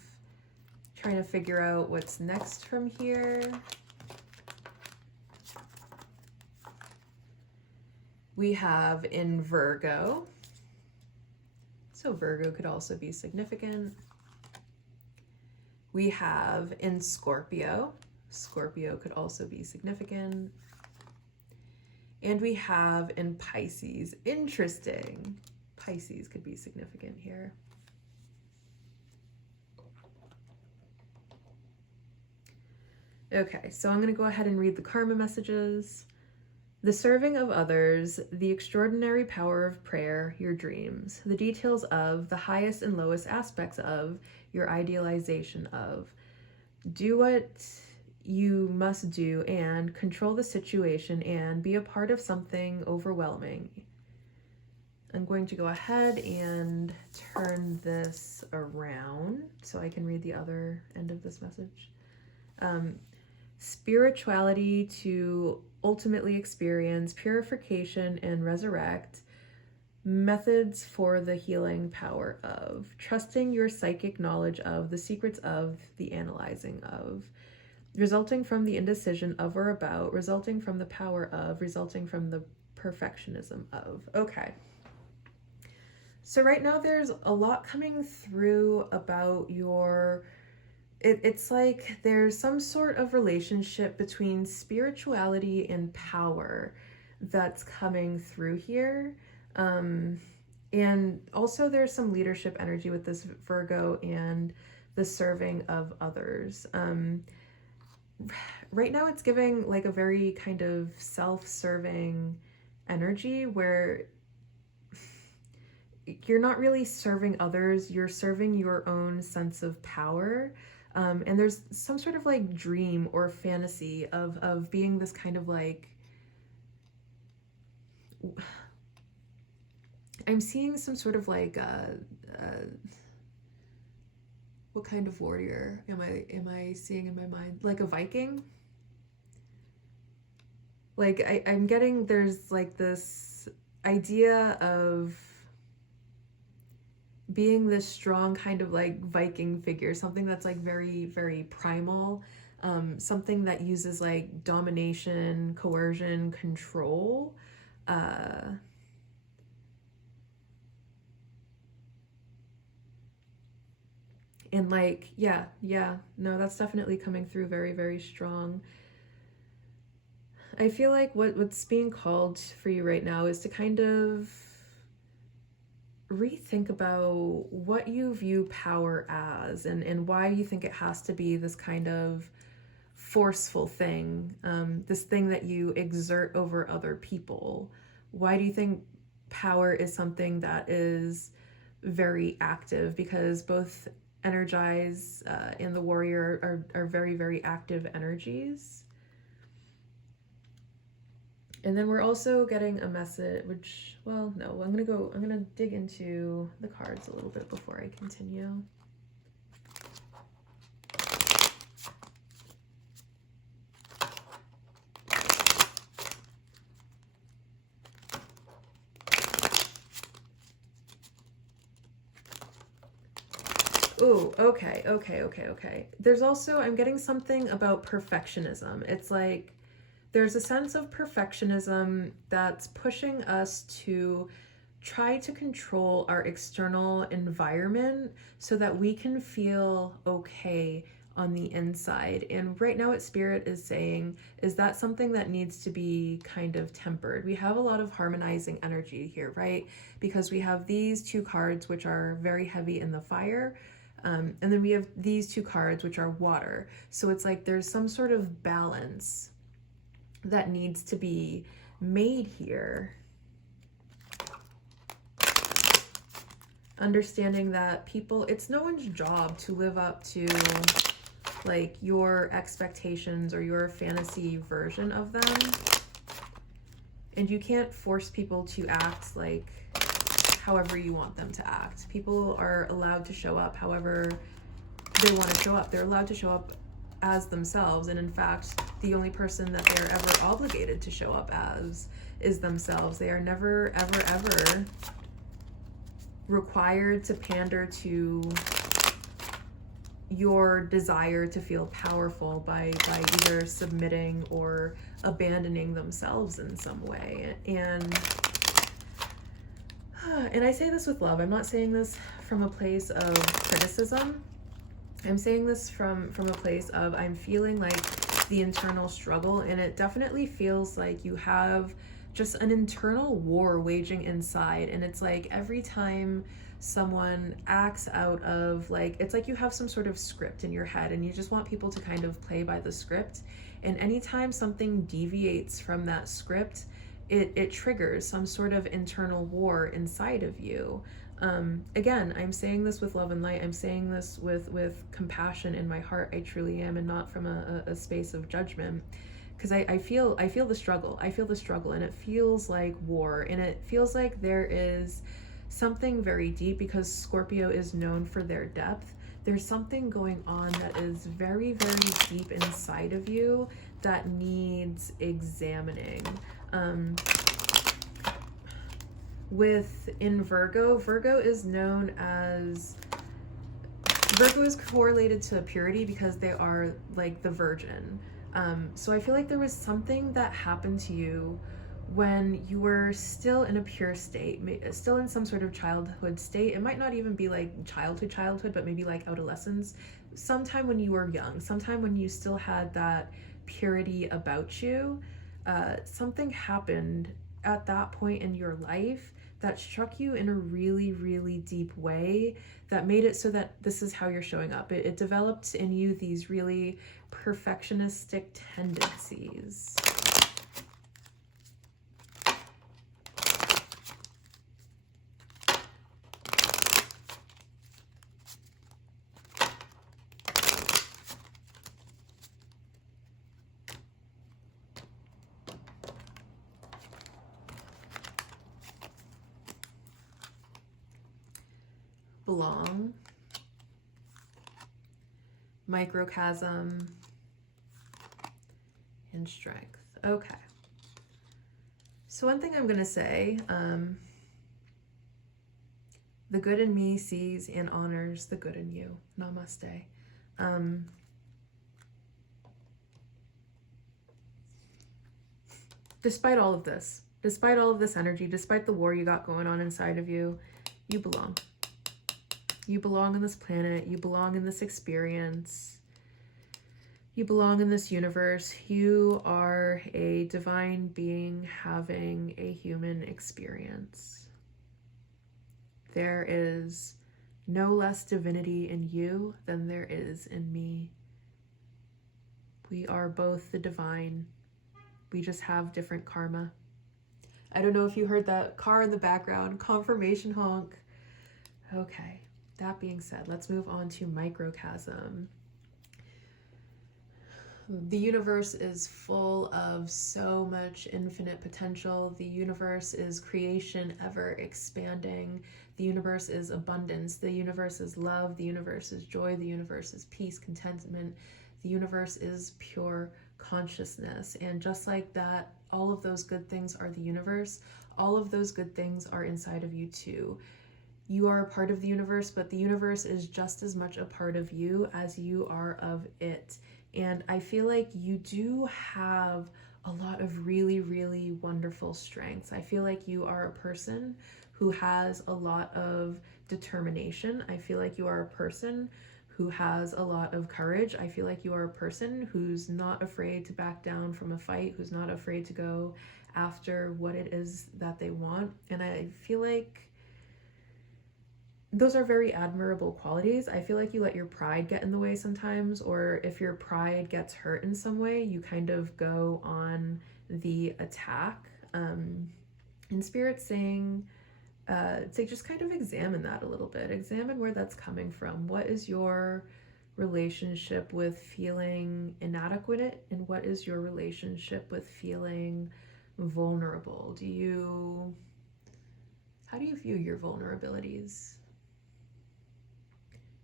trying to figure out what's next from here. We have in Virgo. So Virgo could also be significant. We have in Scorpio. Scorpio could also be significant. And we have in Pisces. Interesting. Pisces could be significant here. Okay, so I'm going to go ahead and read the karma messages. The serving of others, the extraordinary power of prayer, your dreams, the details of, the highest and lowest aspects of, your idealization of. Do what you must do and control the situation and be a part of something overwhelming. I'm going to go ahead and turn this around so I can read the other end of this message. Spirituality to ultimately experience purification and resurrect. Methods for the healing power of. Trusting your psychic knowledge of the secrets of the analyzing of. Resulting from the indecision of or about. Resulting from the power of. Resulting from the perfectionism of. Okay. So right now there's a lot coming through about your, it's like there's some sort of relationship between spirituality and power that's coming through here. And also there's some leadership energy with this Virgo and the serving of others. Right now it's giving like a very kind of self-serving energy where you're not really serving others, you're serving your own sense of power. And there's some sort of like dream or fantasy of being this kind of like, I'm seeing some sort of like, what kind of warrior am I seeing in my mind? Like a Viking? Like I'm getting, there's like this idea of being this strong kind of like Viking figure, something that's like very, very primal, something that uses like domination, coercion, control. And like, yeah, no, that's definitely coming through very, very strong. I feel like what's being called for you right now is to kind of rethink about what you view power as and why you think it has to be this kind of forceful thing, this thing that you exert over other people. Why do you think power is something that is very active? Because both Energize and the Warrior are very, very active energies. And then we're also getting a message, which, well, no, I'm gonna dig into the cards a little bit before I continue. Ooh, okay. There's also, I'm getting something about perfectionism. It's like, there's a sense of perfectionism that's pushing us to try to control our external environment so that we can feel okay on the inside. And right now what Spirit is saying is that something that needs to be kind of tempered. We have a lot of harmonizing energy here, right? Because we have these two cards which are very heavy in the fire, and then we have these two cards which are water. So it's like there's some sort of balance that needs to be made here. Understanding that people, it's no one's job to live up to like your expectations or your fantasy version of them. And you can't force people to act like however you want them to act. People are allowed to show up however they want to show up. They're allowed to show up as themselves. And in fact, the only person that they're ever obligated to show up as is themselves. They are never, ever, ever required to pander to your desire to feel powerful by either submitting or abandoning themselves in some way. And I say this with love. I'm not saying this from a place of criticism. I'm saying this from a place of I'm feeling like the internal struggle, and it definitely feels like you have just an internal war waging inside. And it's like every time someone acts out of like, it's like you have some sort of script in your head and you just want people to kind of play by the script. And anytime something deviates from that script, it triggers some sort of internal war inside of you. Again, I'm saying this with love and light. I'm saying this with compassion in my heart. I truly am, and not from a space of judgment. Because I feel the struggle. I feel the struggle, and it feels like war, and it feels like there is something very deep, because Scorpio is known for their depth. There's something going on that is very, very deep inside of you that needs examining. In Virgo is known as, Virgo is correlated to purity because they are like the virgin. So I feel like there was something that happened to you when you were still in a pure state, still in some sort of childhood state. It might not even be like childhood, but maybe like adolescence. Sometime when you were young, sometime when you still had that purity about you, something happened at that point in your life that struck you in a really, really deep way that made it so that this is how you're showing up. It developed in you these really perfectionistic tendencies. Belong, microcosm, and strength. Okay. So one thing I'm going to say, the good in me sees and honors the good in you. Namaste. Despite all of this energy, despite the war you got going on inside of you, you belong. You belong on this planet. You belong in this experience. You belong in this universe. You are a divine being having a human experience. There is no less divinity in you than there is in me. We are both the divine. We just have different karma. I don't know if you heard that car in the background, confirmation honk. Okay. That being said, let's move on to microcosm. The universe is full of so much infinite potential. The universe is creation ever expanding. The universe is abundance. The universe is love. The universe is joy. The universe is peace, contentment. The universe is pure consciousness. And just like that, all of those good things are the universe. All of those good things are inside of you too. You are a part of the universe, but the universe is just as much a part of you as you are of it. And I feel like you do have a lot of really, really wonderful strengths. I feel like you are a person who has a lot of determination. I feel like you are a person who has a lot of courage. I feel like you are a person who's not afraid to back down from a fight, who's not afraid to go after what it is that they want. And I feel like those are very admirable qualities. I feel like you let your pride get in the way sometimes, or if your pride gets hurt in some way, you kind of go on the attack. And Spirit's saying, to just kind of examine that a little bit. Examine where that's coming from. What is your relationship with feeling inadequate, and what is your relationship with feeling vulnerable? How do you view your vulnerabilities?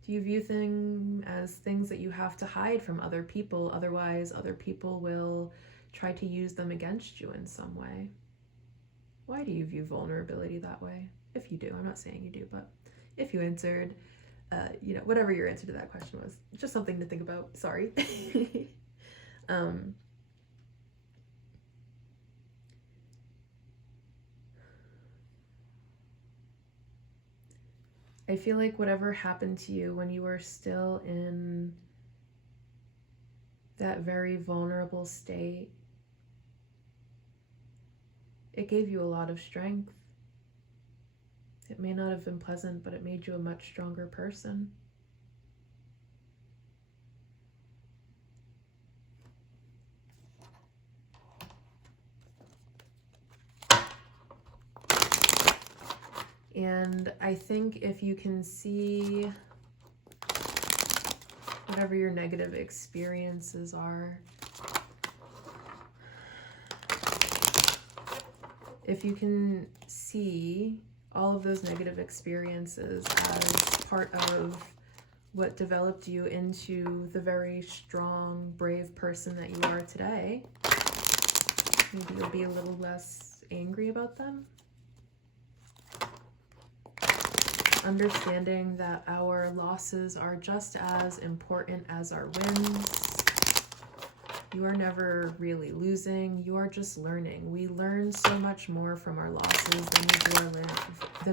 Do you view them as things that you have to hide from other people, otherwise other people will try to use them against you in some way? Why do you view vulnerability that way? If you do, I'm not saying you do, but if you answered, whatever your answer to that question was, just something to think about. Sorry. I feel like whatever happened to you when you were still in that very vulnerable state, it gave you a lot of strength. It may not have been pleasant, but it made you a much stronger person. And I think if you can see whatever your negative experiences are, if you can see all of those negative experiences as part of what developed you into the very strong, brave person that you are today, maybe you'll be a little less angry about them. Understanding that our losses are just as important as our wins. You are never really losing, you are just learning. We learn so much more from our losses than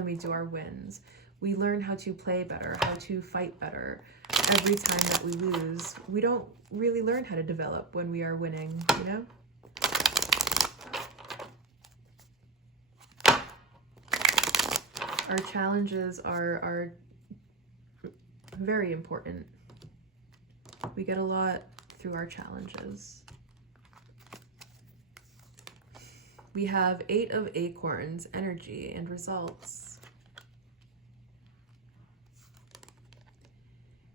we do our wins. We learn how to play better, how to fight better. Every time that we lose, we don't really learn how to develop when we are winning, you know? Our challenges are very important. We get a lot through our challenges. We have 8 of Acorns, energy and results.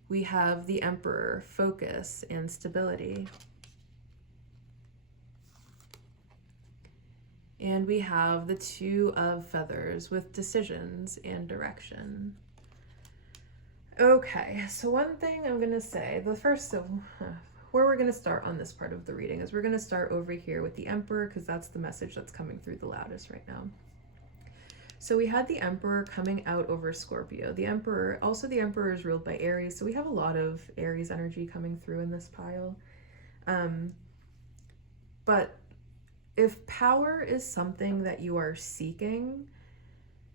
We have the Emperor, focus and stability. And we have the 2 of Feathers with decisions and direction. Okay, so one thing I'm going to say, where we're going to start on this part of the reading is we're going to start over here with the Emperor, because that's the message that's coming through the loudest right now. So we had the Emperor coming out over Scorpio. The Emperor is ruled by Aries, so we have a lot of Aries energy coming through in this pile. But if power is something that you are seeking,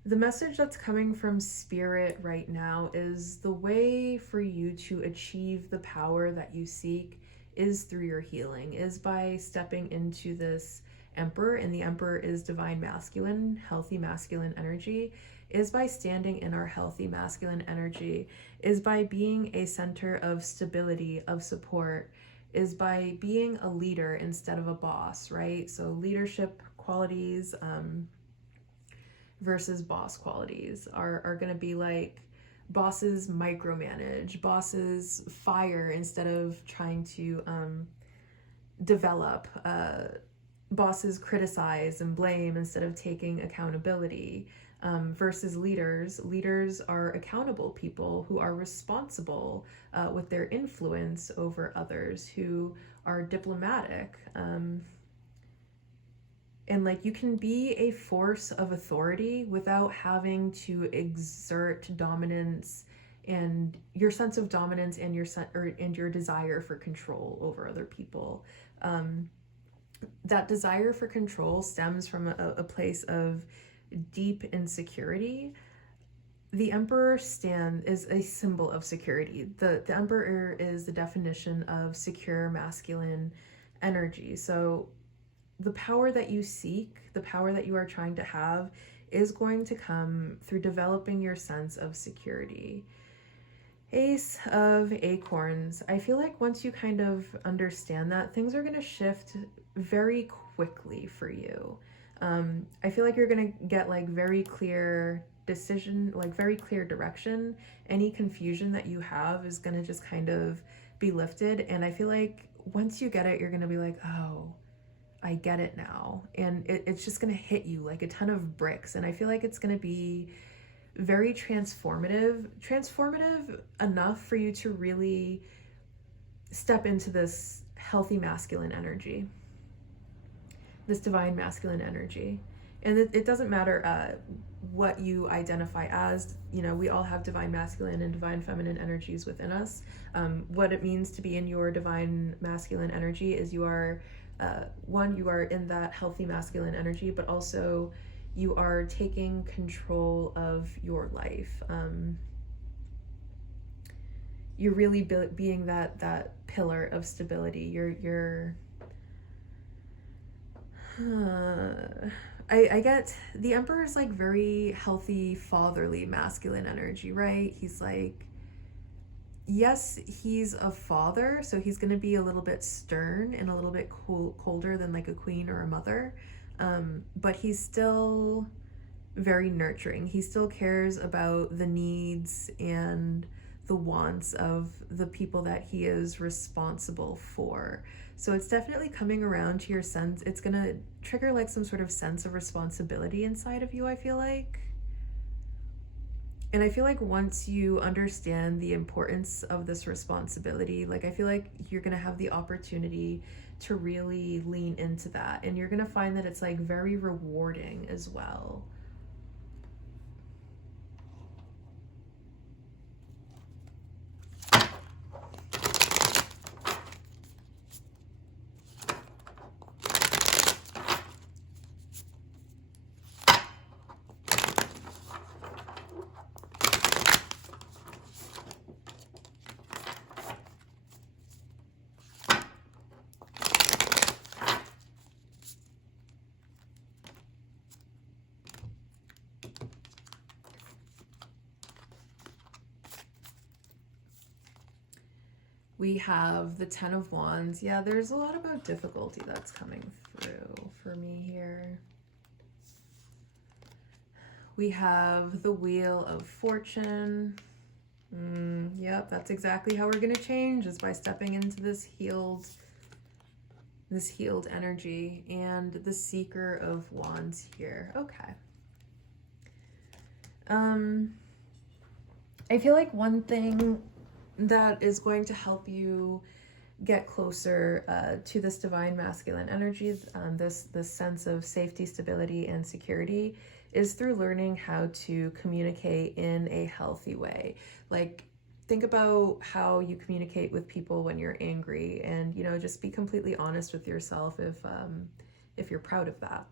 the message that's coming from Spirit right now is the way for you to achieve the power that you seek is through your healing, is by stepping into this Emperor, and the Emperor is divine masculine, healthy masculine energy, is by standing in our healthy masculine energy, is by being a center of stability, of support, is by being a leader instead of a boss, right? So leadership qualities versus boss qualities are going to be like bosses micromanage, bosses fire instead of trying to develop, bosses criticize and blame instead of taking accountability, versus leaders. Leaders are accountable people who are responsible with their influence over others, who are diplomatic. And like, you can be a force of authority without having to exert dominance and your sense of dominance and your desire for control over other people. That desire for control stems from a place of deep insecurity the Emperor stand is a symbol of security. The Emperor is the definition of secure masculine energy. So the power that you seek, the power that you are trying to have, is going to come through developing your sense of security. Ace of Acorns. I feel like once you kind of understand that, things are going to shift very quickly for you. I feel like you're going to get like very clear decision, like very clear direction. Any confusion that you have is going to just kind of be lifted. And I feel like once you get it, you're going to be like, oh, I get it now. And it's just going to hit you like a ton of bricks. And I feel like it's going to be very transformative enough for you to really step into this healthy masculine energy, this divine masculine energy. And it doesn't matter what you identify as. You know, we all have divine masculine and divine feminine energies within us. What it means to be in your divine masculine energy is you are, one, you are in that healthy masculine energy, but also you are taking control of your life. You're really being that pillar of stability. I get the Emperor is like very healthy, fatherly, masculine energy, right? He's like, yes, he's a father, so he's going to be a little bit stern and a little bit colder than like a queen or a mother. But he's still very nurturing. He still cares about the needs and the wants of the people that he is responsible for. So it's definitely coming around to your sense. It's gonna trigger like some sort of sense of responsibility inside of you, I feel like. And I feel like once you understand the importance of this responsibility, like I feel like you're gonna have the opportunity to really lean into that. And you're gonna find that it's like very rewarding as well. We have the Ten of Wands. Yeah, there's a lot about difficulty that's coming through for me here. We have the Wheel of Fortune. Yep, that's exactly how we're going to change, is by stepping into this healed energy. And the Seeker of Wands here. Okay. I feel like one thing that is going to help you get closer to this divine masculine energy, this sense of safety, stability, and security, is through learning how to communicate in a healthy way. Like, think about how you communicate with people when you're angry, and, you know, just be completely honest with yourself if you're proud of that.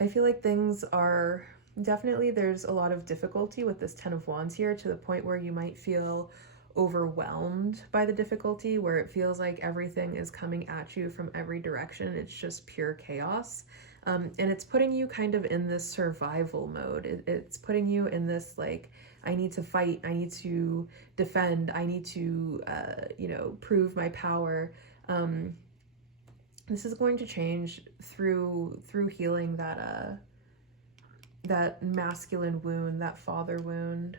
I feel like things are definitely, there's a lot of difficulty with this Ten of Wands here, to the point where you might feel overwhelmed by the difficulty, where it feels like everything is coming at you from every direction. It's just pure chaos. And it's putting you kind of in this survival mode. It's putting you in this, like, I need to fight, I need to defend, I need to, prove my power. This is going to change through healing that masculine wound, that father wound.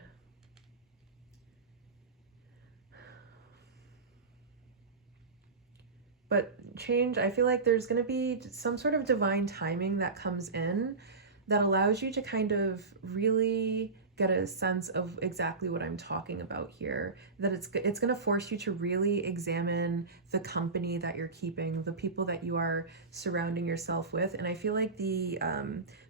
But change, I feel like there's going to be some sort of divine timing that comes in that allows you to kind of really get a sense of exactly what I'm talking about here. That it's going to force you to really examine the company that you're keeping, the people that you are surrounding yourself with. And I feel like the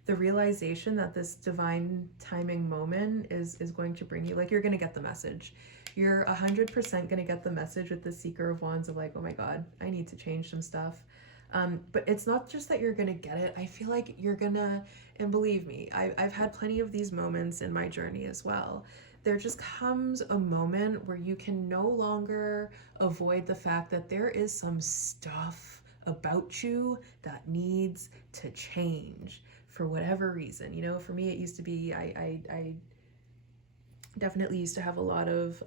realization that this divine timing moment is going to bring you, like, you're going to get the message. You're 100% going to get the message with the Seeker of Wands of like, oh my God, I need to change some stuff. But it's not just that you're gonna get it. I feel like you're gonna, and believe me, I've had plenty of these moments in my journey as well. There just comes a moment where you can no longer avoid the fact that there is some stuff about you that needs to change for whatever reason. You know, for me, it used to be I definitely used to have a lot of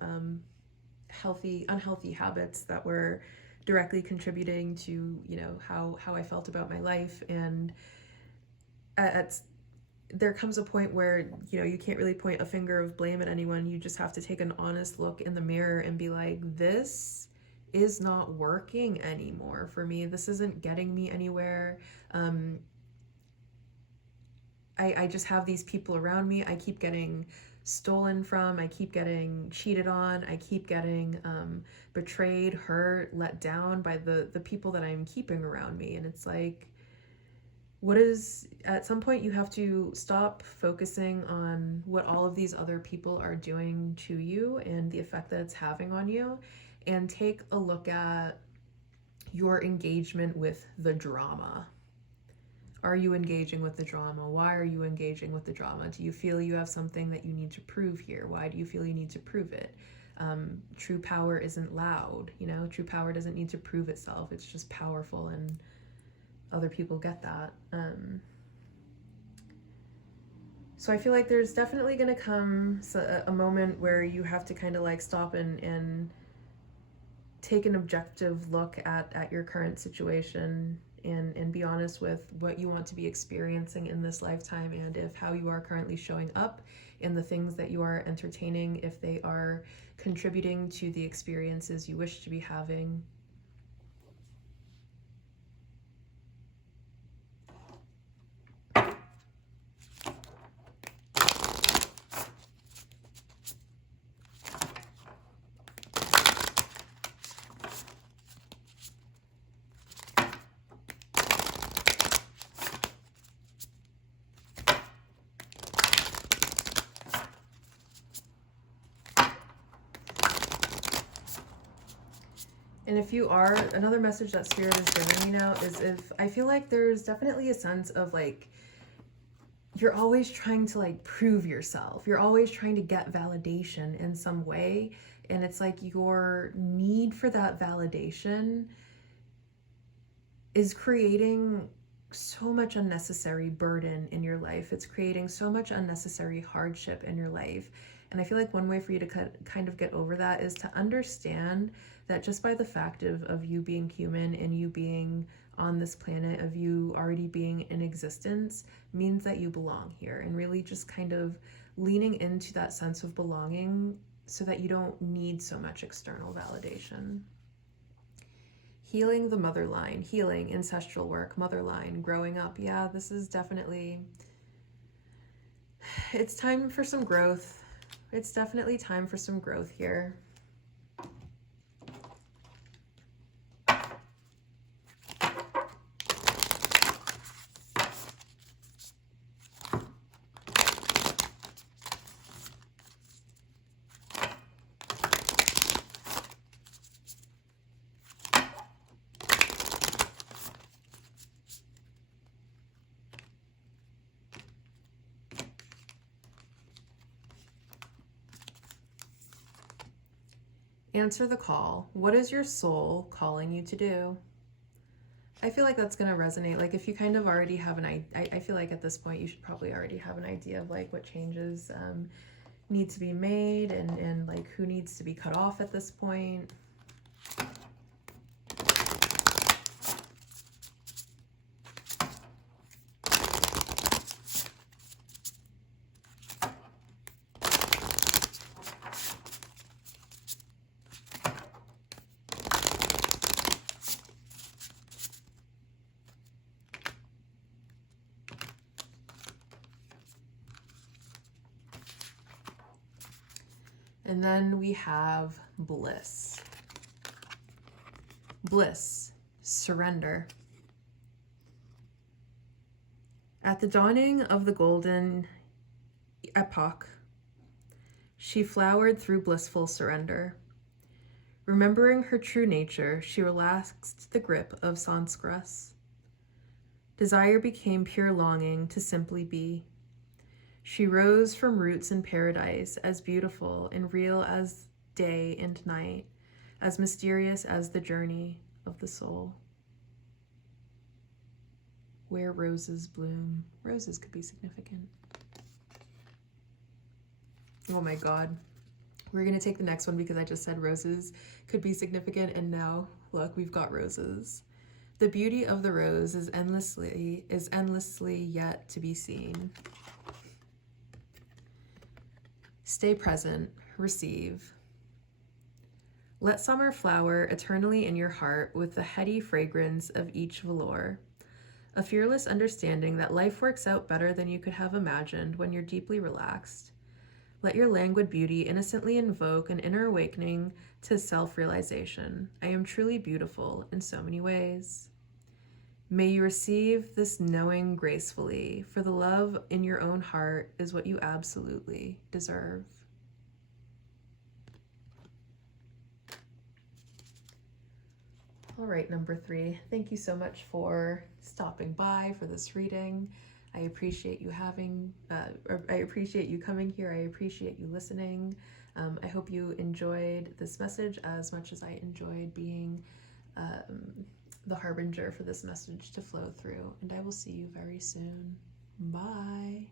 unhealthy habits that were directly contributing to, you know, how I felt about my life. And at there comes a point where, you know, you can't really point a finger of blame at anyone. You just have to take an honest look in the mirror and be like, this is not working anymore for me. This isn't getting me anywhere. I just have these people around me. I keep getting stolen from. I keep getting cheated on. I keep getting betrayed, hurt, let down by the people that I'm keeping around me. And it's like, at some point you have to stop focusing on what all of these other people are doing to you and the effect that it's having on you, and take a look at your engagement with the drama. Are you engaging with the drama? Why are you engaging with the drama? Do you feel you have something that you need to prove here? Why do you feel you need to prove it? True power isn't loud, you know? True power doesn't need to prove itself. It's just powerful, and other people get that. So I feel like there's definitely going to come a moment where you have to kind of like stop and take an objective look at your current situation, and be honest with what you want to be experiencing in this lifetime, and if how you are currently showing up and the things that you are entertaining, if they are contributing to the experiences you wish to be having. And if you are, another message that Spirit is giving me now is, if I feel like there's definitely a sense of like, you're always trying to like prove yourself. You're always trying to get validation in some way. And it's like your need for that validation is creating so much unnecessary burden in your life. It's creating so much unnecessary hardship in your life. And I feel like one way for you to kind of get over that is to understand that just by the fact of you being human and you being on this planet, of you already being in existence, means that you belong here. And really just kind of leaning into that sense of belonging so that you don't need so much external validation. Healing the mother line, healing ancestral work, mother line, growing up. Yeah, this is definitely, it's time for some growth. It's definitely time for some growth here. Answer the call. What is your soul calling you to do? I feel like that's going to resonate. Like if you kind of already have I feel like at this point you should probably already have an idea of like what changes need to be made, and like who needs to be cut off at this point. And then we have bliss. Bliss, surrender. At the dawning of the golden epoch, she flowered through blissful surrender. Remembering her true nature, she relaxed the grip of sanskaras, Desire became pure longing to simply be. She rose from roots in paradise, as beautiful and real as day and night, as mysterious as the journey of the soul. Where roses bloom. Roses could be significant. Oh my God. We're going to take the next one because I just said roses could be significant, and now, look, we've got roses. The beauty of the rose is endlessly yet to be seen. Stay present, receive. Let summer flower eternally in your heart with the heady fragrance of each velour. A fearless understanding that life works out better than you could have imagined when you're deeply relaxed. Let your languid beauty innocently invoke an inner awakening to self-realization. I am truly beautiful in so many ways. May you receive this knowing gracefully, for the love in your own heart is what you absolutely deserve. All right, number 3. Thank you so much for stopping by for this reading. I appreciate you I appreciate you coming here. I appreciate you listening. I hope you enjoyed this message as much as I enjoyed being the harbinger for this message to flow through. And I will see you very soon. Bye.